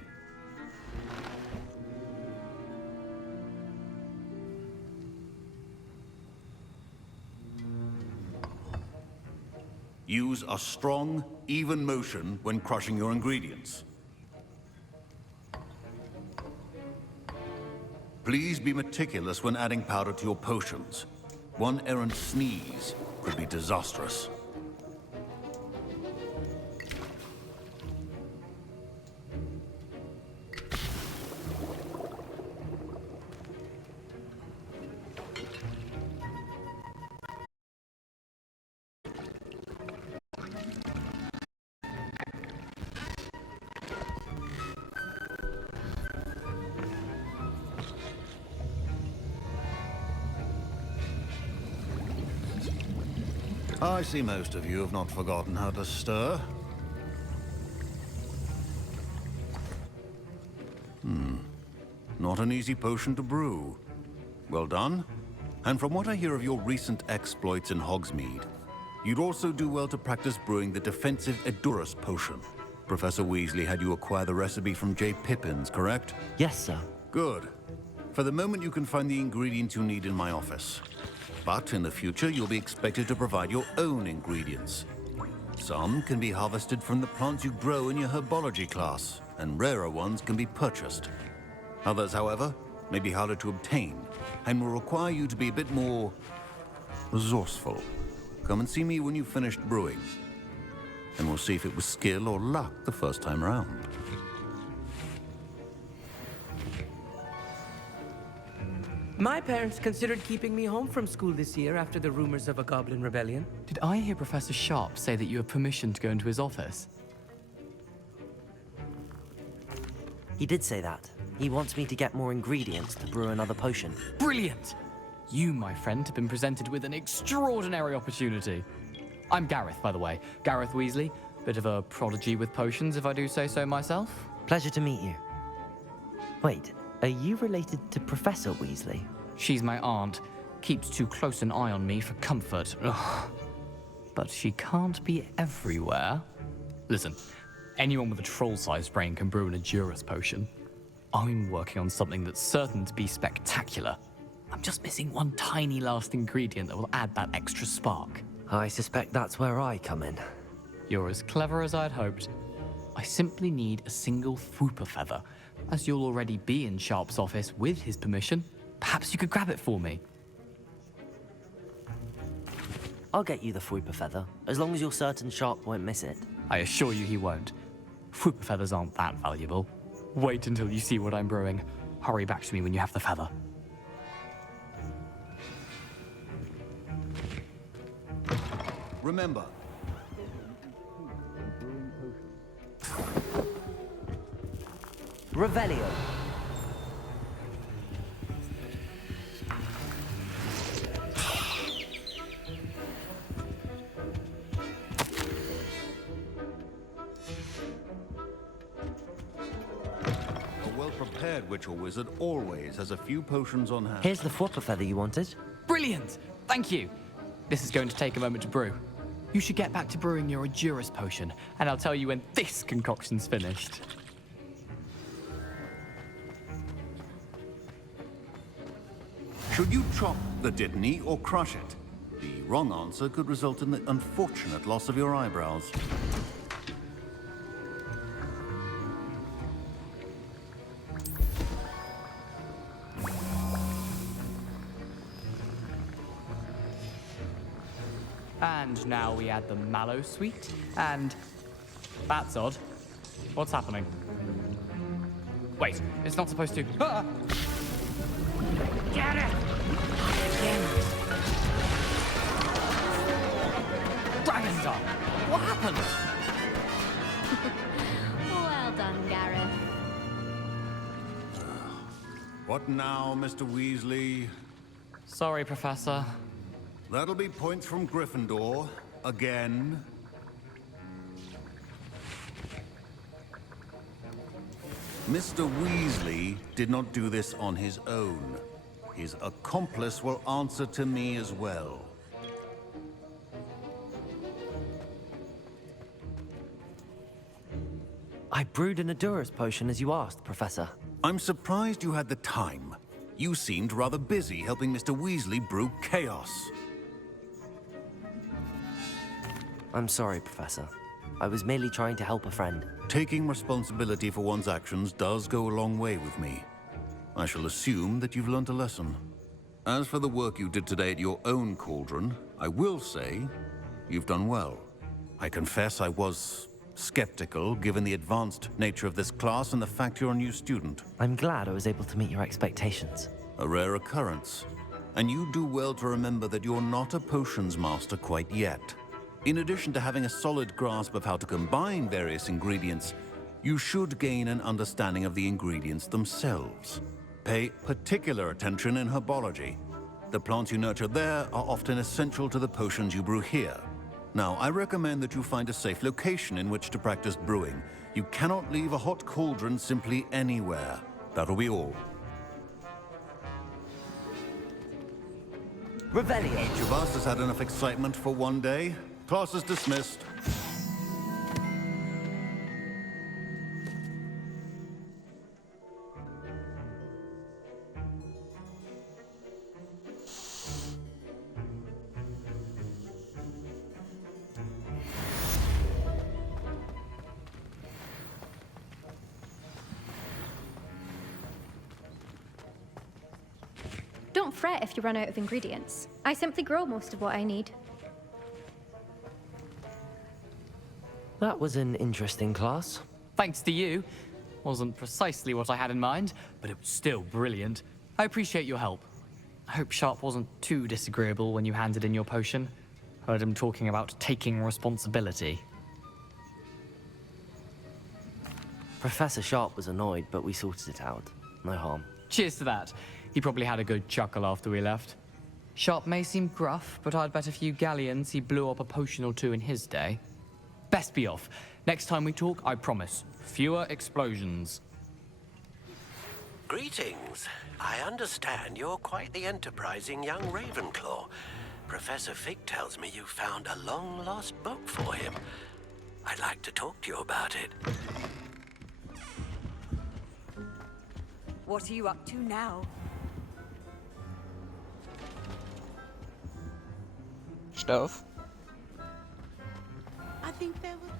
Use a strong, even motion when crushing your ingredients. Please be meticulous when adding powder to your potions. One errant sneeze could be disastrous. I see most of you have not forgotten how to stir. Not an easy potion to brew. Well done. And from what I hear of your recent exploits in Hogsmeade, you'd also do well to practice brewing the defensive Edurus potion. Professor Weasley had you acquire the recipe from J. Pippins, correct? Yes, sir. Good. For the moment, you can find the ingredients you need in my office. But in the future, you'll be expected to provide your own ingredients. Some can be harvested from the plants you grow in your herbology class, and rarer ones can be purchased. Others, however, may be harder to obtain, and will require you to be a bit more resourceful. Come and see me when you've finished brewing, and we'll see if it was skill or luck the first time around. My parents considered keeping me home from school this year after the rumors of a goblin rebellion. Did I hear Professor Sharp say that you have permission to go into his office? He did say that. He wants me to get more ingredients to brew another potion. Brilliant! You, my friend, have been presented with an extraordinary opportunity. I'm Gareth, by the way. Gareth Weasley. Bit of a prodigy with potions, if I do say so myself. Pleasure to meet you. Wait, are you related to Professor Weasley? She's my aunt. Keeps too close an eye on me for comfort. Ugh. But she can't be everywhere. Listen, anyone with a troll-sized brain can brew an Edurus potion. I'm working on something that's certain to be spectacular. I'm just missing one tiny last ingredient that will add that extra spark. I suspect that's where I come in. You're as clever as I'd hoped. I simply need a single Fwooper feather. As you'll already be in Sharp's office with his permission, perhaps you could grab it for me. I'll get you the Fwooper feather, as long as you're certain Sharp won't miss it. I assure you he won't. Fwooper feathers aren't that valuable. Wait until you see what I'm brewing. Hurry back to me when you have the feather. Remember, Revelio. prepared witch or wizard always has a few potions on hand. Here's the flopper feather you wanted. Brilliant! Thank you. This is going to take a moment to brew. You should get back to brewing your Adurus potion, and I'll tell you when this concoction's finished. Should you chop the Dittany or crush it? The wrong answer could result in the unfortunate loss of your eyebrows. And now we add the mallow sweet, and that's odd. What's happening? Wait, it's not supposed to. Ah! Get it! Dragon's Eye! What happened? Well done, Gareth. What now, Mr. Weasley? Sorry, Professor. That'll be points from Gryffindor. Again. Mr. Weasley did not do this on his own. His accomplice will answer to me as well. I brewed an Adurus potion as you asked, Professor. I'm surprised you had the time. You seemed rather busy helping Mr. Weasley brew chaos. I'm sorry, Professor. I was merely trying to help a friend. Taking responsibility for one's actions does go a long way with me. I shall assume that you've learnt a lesson. As for the work you did today at your own cauldron, I will say you've done well. I confess I was skeptical, given the advanced nature of this class and the fact you're a new student. I'm glad I was able to meet your expectations. A rare occurrence. And you do well to remember that you're not a potions master quite yet. In addition to having a solid grasp of how to combine various ingredients, you should gain an understanding of the ingredients themselves. Pay particular attention in herbology. The plants you nurture there are often essential to the potions you brew here. Now, I recommend that you find a safe location in which to practice brewing. You cannot leave a hot cauldron simply anywhere. That'll be all. Revelio. Each of us has had enough excitement for one day. Class is dismissed. Don't fret if you run out of ingredients. I simply grow most of what I need. That was an interesting class. Thanks to you. Wasn't precisely what I had in mind, but it was still brilliant. I appreciate your help. I hope Sharp wasn't too disagreeable when you handed in your potion. Heard him talking about taking responsibility. Professor Sharp was annoyed, but we sorted it out. No harm. Cheers to that. He probably had a good chuckle after we left. Sharp may seem gruff, but I'd bet a few galleons he blew up a potion or two in his day. Best be off. Next time we talk, I promise, fewer explosions. Greetings. I understand you're quite the enterprising young Ravenclaw. Professor Fig tells me you found a long-lost book for him. I'd like to talk to you about it. What are you up to now? Stuff. I think there was...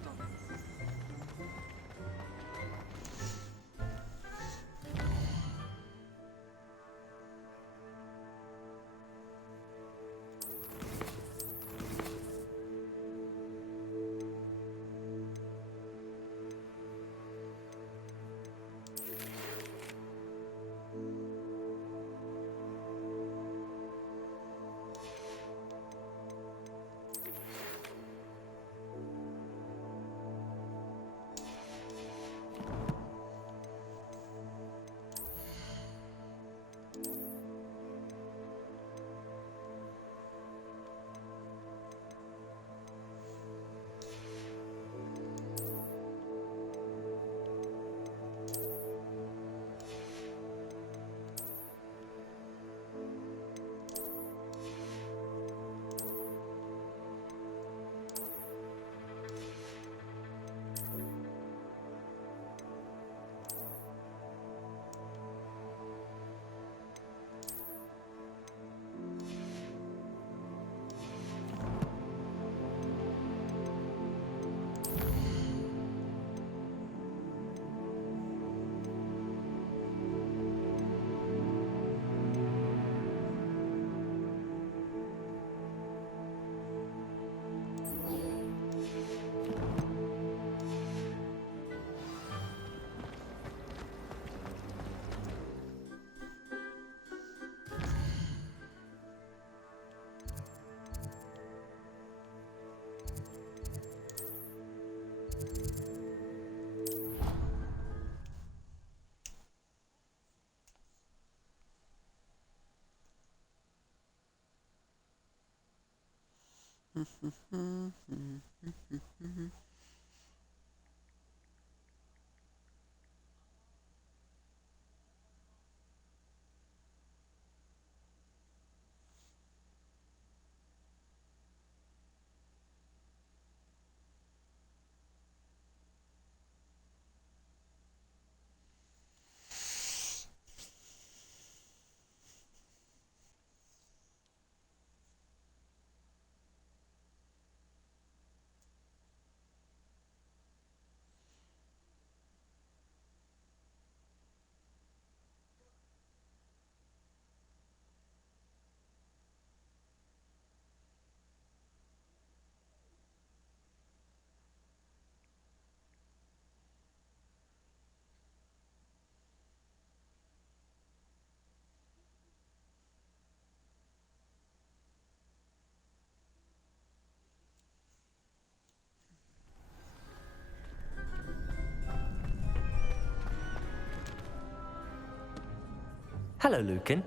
Hello, Lucan.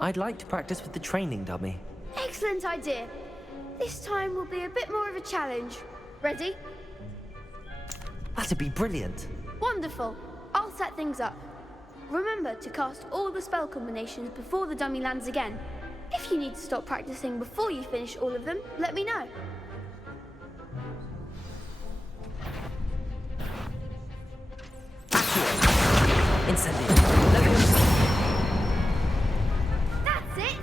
I'd like to practice with the training dummy. Excellent idea. This time will be a bit more of a challenge. Ready? That'd be brilliant. Wonderful. I'll set things up. Remember to cast all the spell combinations before the dummy lands again. If you need to stop practicing before you finish all of them, let me know. Incendio. That's it!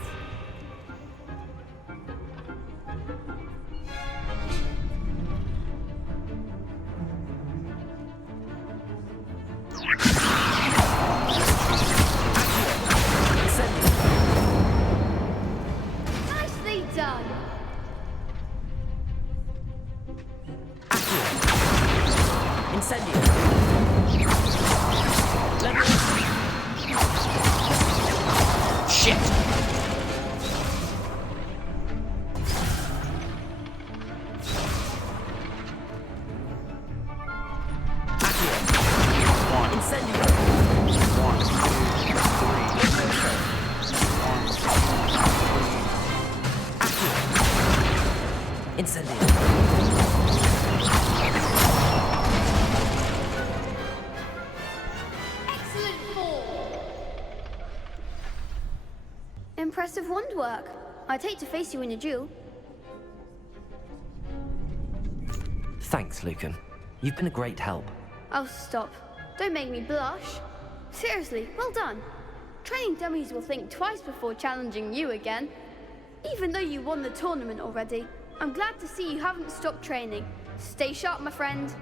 Nicely done! Incendio. Shit! Excellent form! Impressive wand work. I'd hate to face you in a duel. Thanks, Lucan. You've been a great help. Oh, stop. Don't make me blush. Seriously, well done. Training dummies will think twice before challenging you again. Even though you won the tournament already, I'm glad to see you haven't stopped training. Stay sharp, my friend.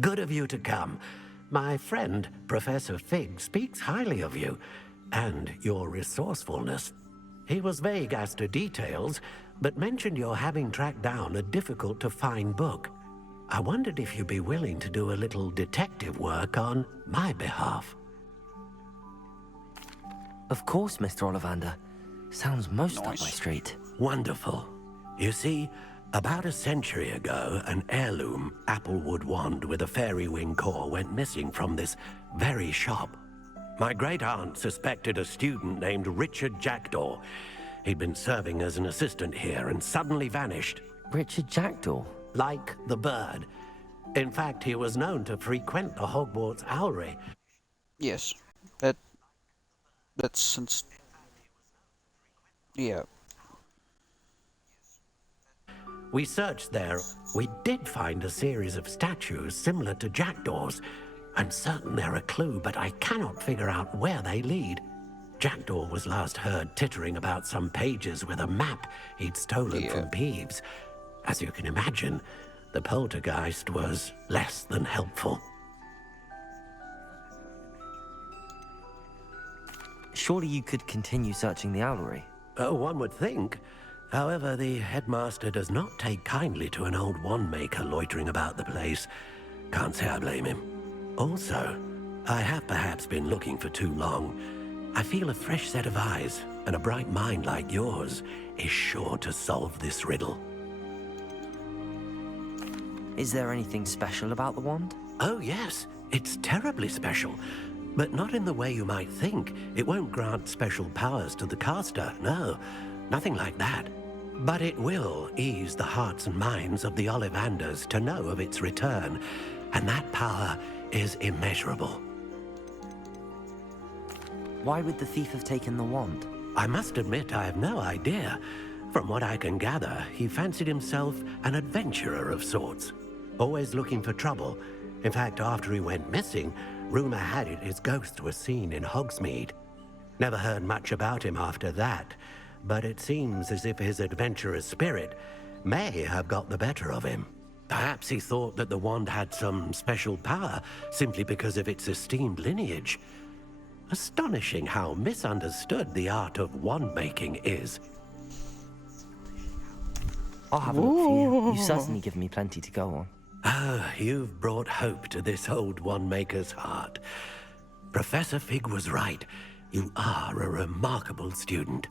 Good of you to come. My friend, Professor Fig, speaks highly of you and your resourcefulness. He was vague as to details, but mentioned your having tracked down a difficult-to-find book. I wondered if you'd be willing to do a little detective work on my behalf. Of course, Mr. Ollivander. Sounds most up my street. Wonderful. You see, about a century ago, an heirloom applewood wand with a fairy wing core went missing from this very shop. My great-aunt suspected a student named Richard Jackdaw. He'd been serving as an assistant here and suddenly vanished. Richard Jackdaw? Like the bird. In fact, he was known to frequent the Hogwarts Owlry. Yes. That's since... Yeah. We searched there. We did find a series of statues similar to jackdaws. I'm certain they're a clue, but I cannot figure out where they lead. Jackdaw was last heard tittering about some pages with a map he'd stolen from Peeves. As you can imagine, the poltergeist was less than helpful. Surely you could continue searching the owlery. Oh, one would think. However, the headmaster does not take kindly to an old wand-maker loitering about the place. Can't say I blame him. Also, I have perhaps been looking for too long. I feel a fresh set of eyes, and a bright mind like yours is sure to solve this riddle. Is there anything special about the wand? Oh, yes. It's terribly special. But not in the way you might think. It won't grant special powers to the caster, no. Nothing like that. But it will ease the hearts and minds of the Ollivanders to know of its return. And that power is immeasurable. Why would the thief have taken the wand? I must admit I have no idea. From what I can gather, he fancied himself an adventurer of sorts. Always looking for trouble. In fact, after he went missing, rumor had it his ghost was seen in Hogsmeade. Never heard much about him after that, but it seems as if his adventurous spirit may have got the better of him. Perhaps he thought that the wand had some special power simply because of its esteemed lineage. Astonishing how misunderstood the art of wand-making is. I'll have a look for you. You've certainly given me plenty to go on. Ah, you've brought hope to this old wand-maker's heart. Professor Fig was right. You are a remarkable student.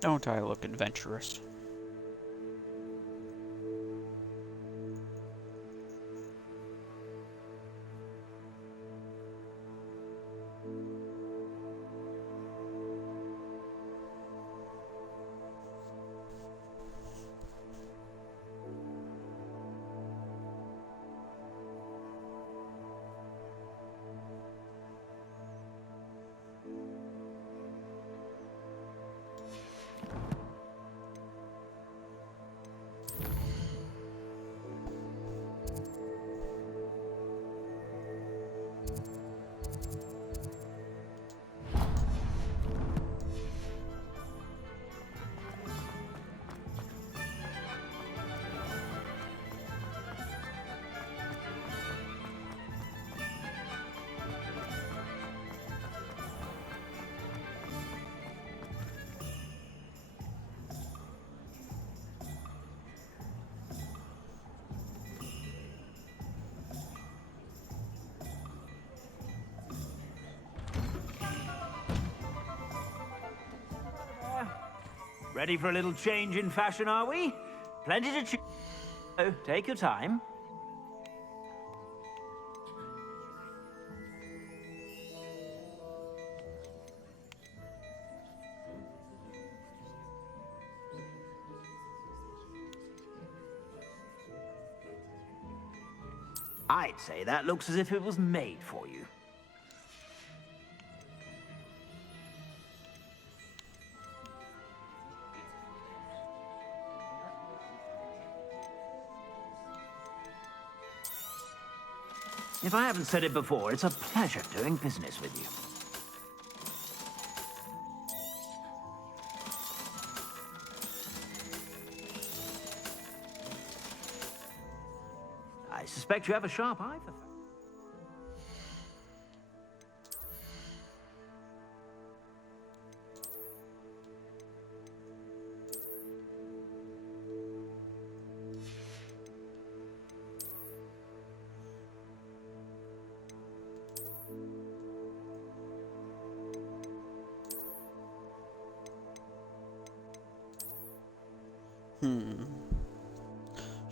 Don't I look adventurous? Ready for a little change in fashion, are we? Plenty to choose. So, take your time. I'd say that looks as if it was made for you. If I haven't said it before, it's a pleasure doing business with you. I suspect you have a sharp eye for...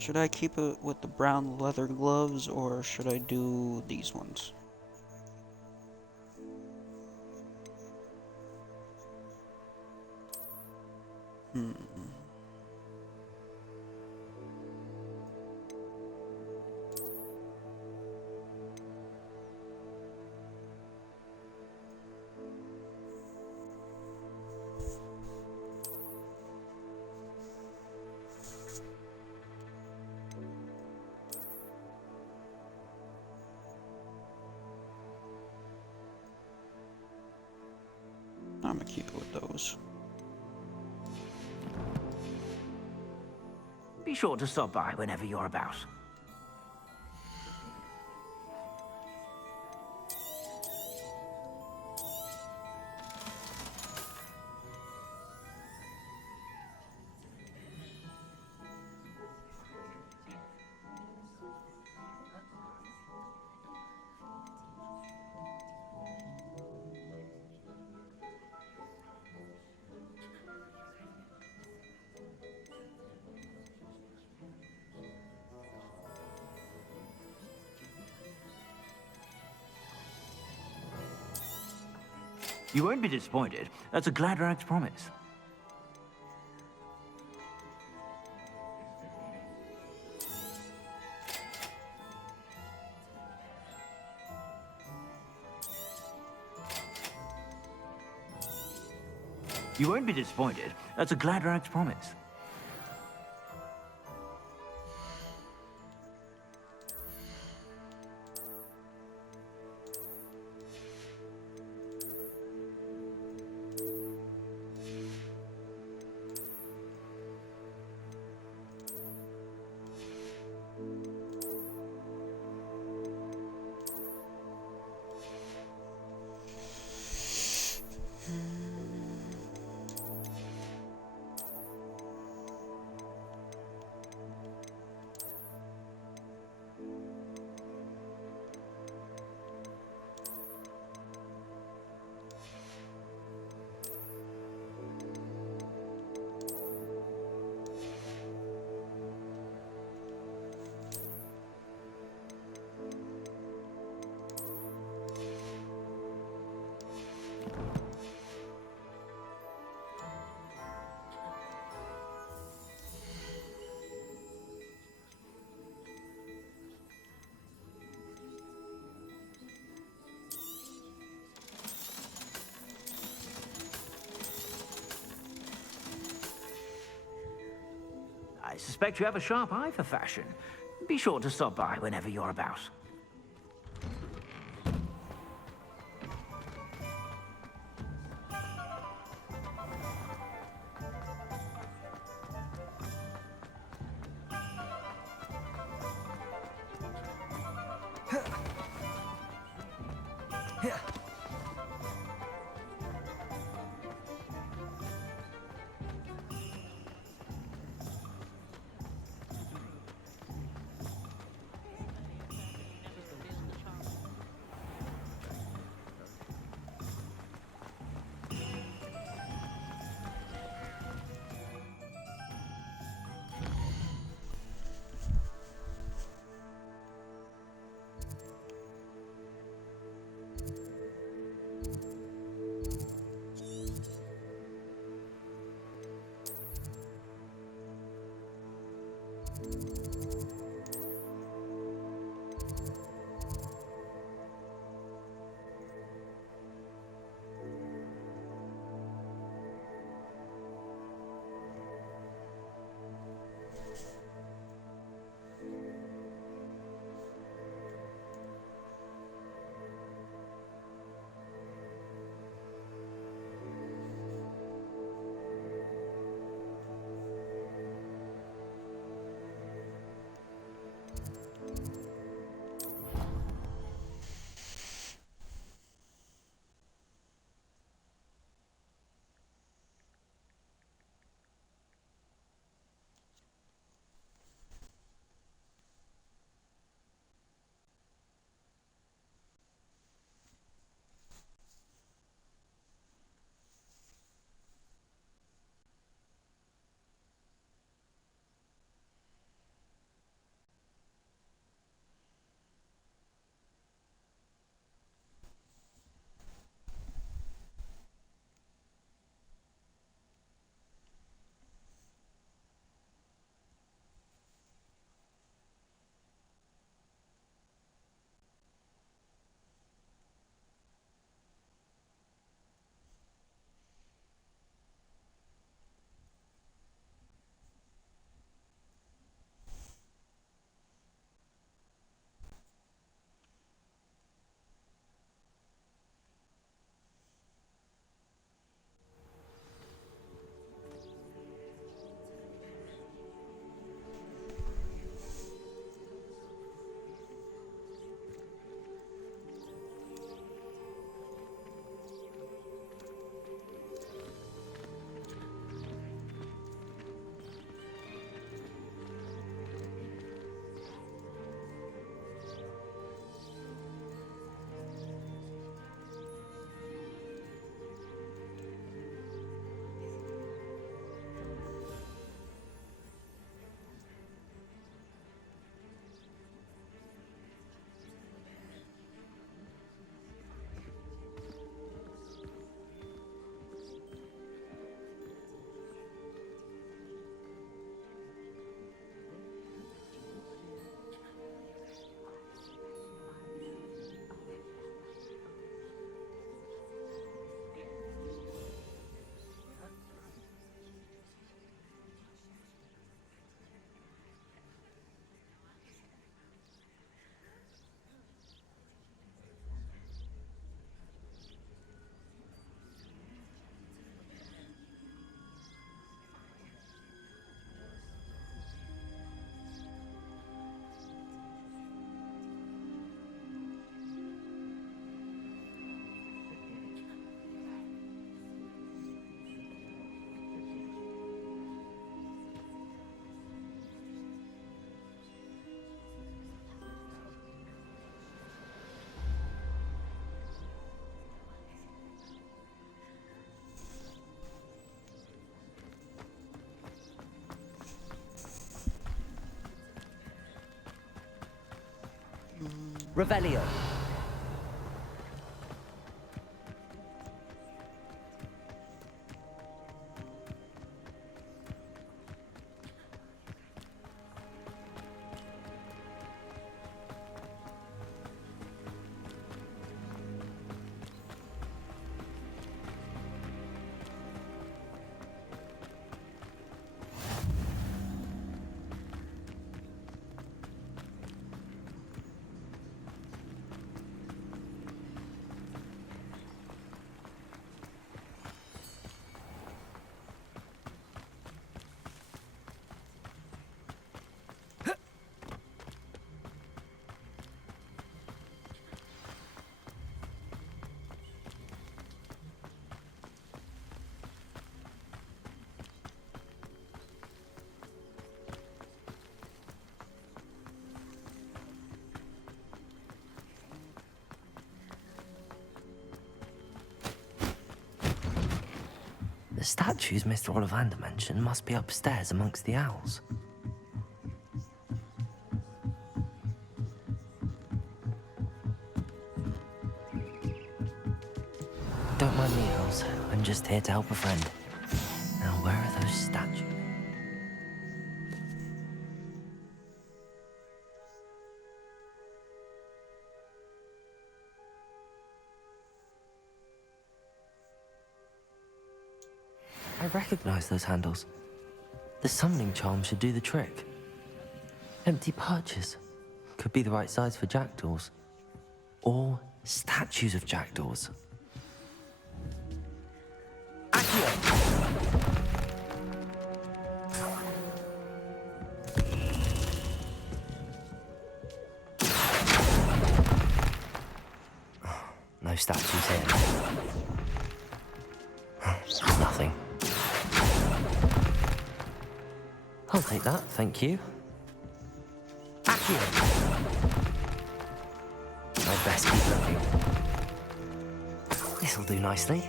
Should I keep it with the brown leather gloves, or should I do these ones? I'm gonna keep it with those. Be sure to stop by whenever you're about. You won't be disappointed. That's a Gladrax promise. You won't be disappointed. That's a Gladrax promise. I suspect you have a sharp eye for fashion. Be sure to stop by whenever you're about. Revelio. The statues Mr. Ollivander mentioned must be upstairs amongst the owls. Don't mind me, owls. I'm just here to help a friend. Now, where are those statues? I recognize those handles. The summoning charm should do the trick. Empty perches. Could be the right size for jackdaws. Or statues of jackdaws. No statues here. Nothing. I'll take that, thank you. Accio! I'd best keep looking. This'll do nicely.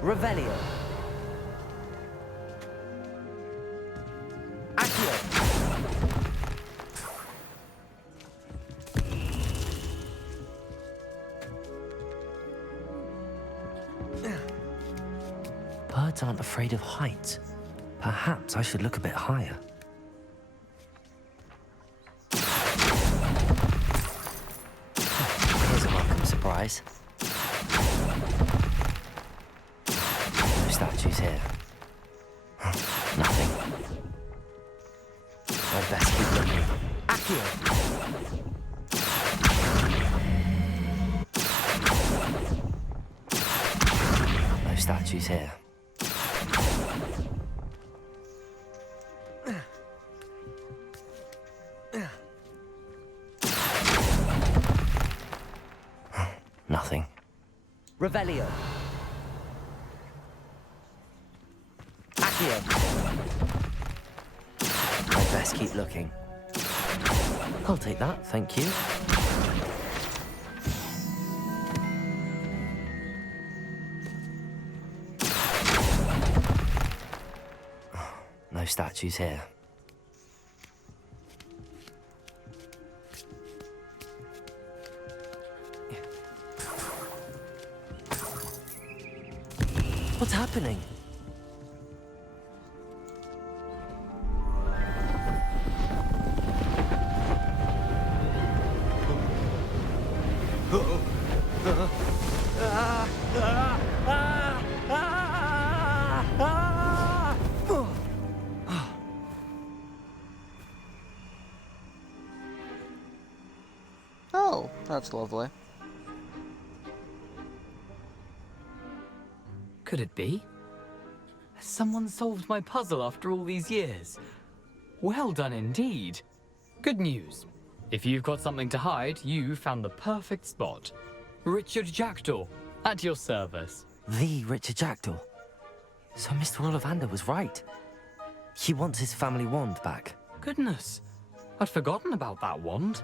Revelio. Accio. Birds aren't afraid of heights. Perhaps I should look a bit higher. Here's a welcome surprise. No statues here. Nothing. I'd best keep looking. Accio! No statues here. Nothing. Revelio. Accio. I'd best keep looking. I'll take that, thank you. No statues here. What's happening? Oh, that's lovely. Could it be? Has someone solved my puzzle after all these years? Well done indeed. Good news. If you've got something to hide, you found the perfect spot. Richard Jackdaw, at your service. The Richard Jackdaw. So Mr. Ollivander was right. He wants his family wand back. Goodness, I'd forgotten about that wand.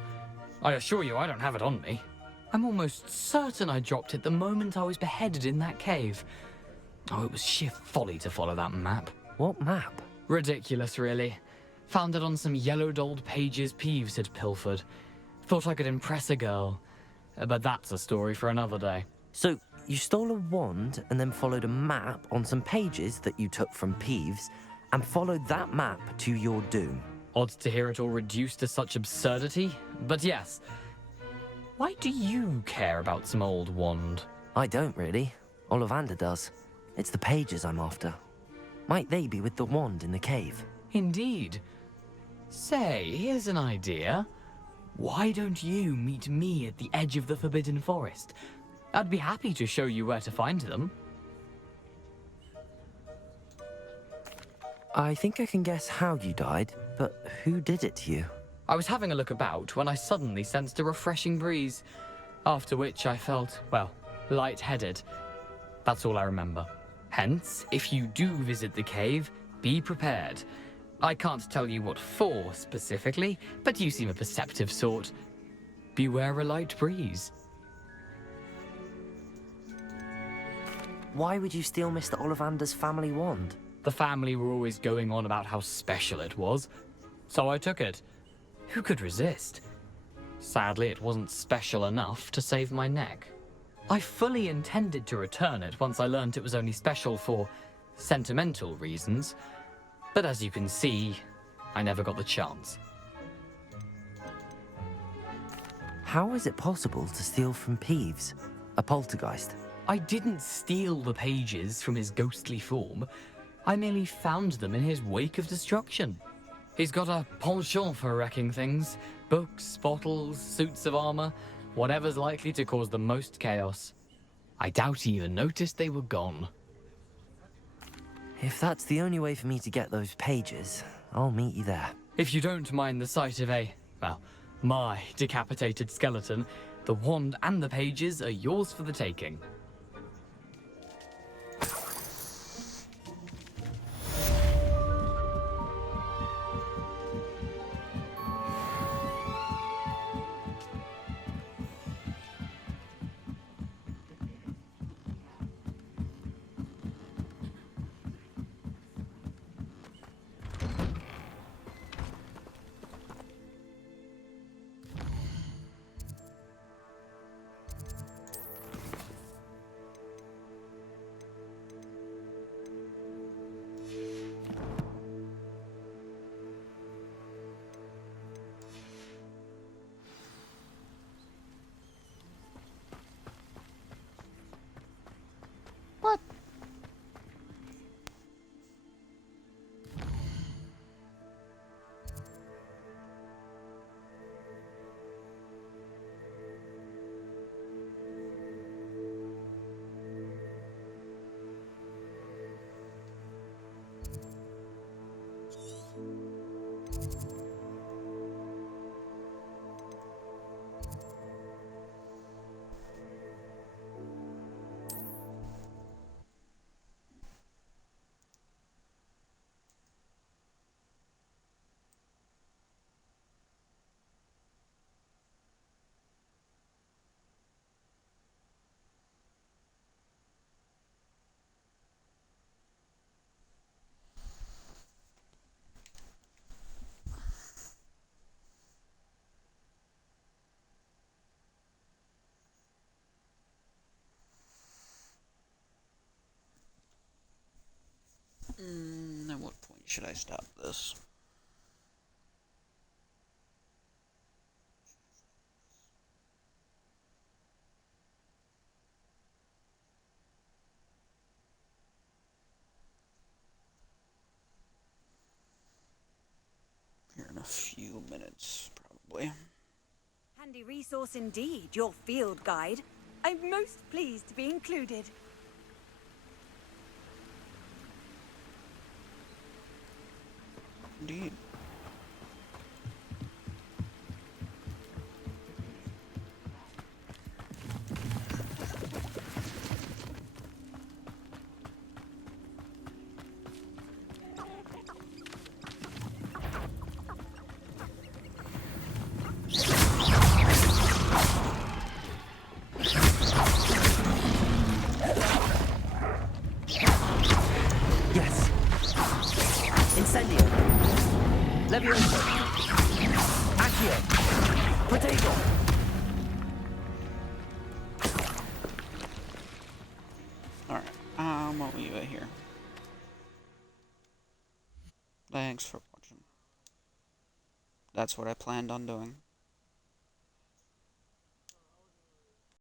I assure you I don't have it on me. I'm almost certain I dropped it the moment I was beheaded in that cave. Oh, it was sheer folly to follow that map. What map? Ridiculous, really. Found it on some yellowed old pages Peeves had pilfered. Thought I could impress a girl. But that's a story for another day. So, you stole a wand and then followed a map on some pages that you took from Peeves and followed that map to your doom. Odd to hear it all reduced to such absurdity, but yes. Why do you care about some old wand? I don't really. Ollivander does. It's the pages I'm after. Might they be with the wand in the cave? Indeed. Say, here's an idea. Why don't you meet me at the edge of the Forbidden Forest? I'd be happy to show you where to find them. I think I can guess how you died, but who did it to you? I was having a look about when I suddenly sensed a refreshing breeze, after which I felt, well, lightheaded. That's all I remember. Hence, if you do visit the cave, be prepared. I can't tell you what for specifically, but you seem a perceptive sort. Beware a light breeze. Why would you steal Mr. Ollivander's family wand? The family were always going on about how special it was, so I took it. Who could resist? Sadly, it wasn't special enough to save my neck. I fully intended to return it once I learned it was only special for sentimental reasons, but as you can see, I never got the chance. How is it possible to steal from Peeves, a poltergeist? I didn't steal the pages from his ghostly form. I merely found them in his wake of destruction. He's got a penchant for wrecking things. Books, bottles, suits of armor, whatever's likely to cause the most chaos. I doubt he even noticed they were gone. If that's the only way for me to get those pages, I'll meet you there. If you don't mind the sight of my decapitated skeleton, the wand and the pages are yours for the taking. At what point should I stop this? Here in a few minutes, probably. Handy resource indeed, your field guide. I'm most pleased to be included. Indeed. Levioso. Accio. Protego. Alright, we'll leave it here. Thanks for watching. That's what I planned on doing.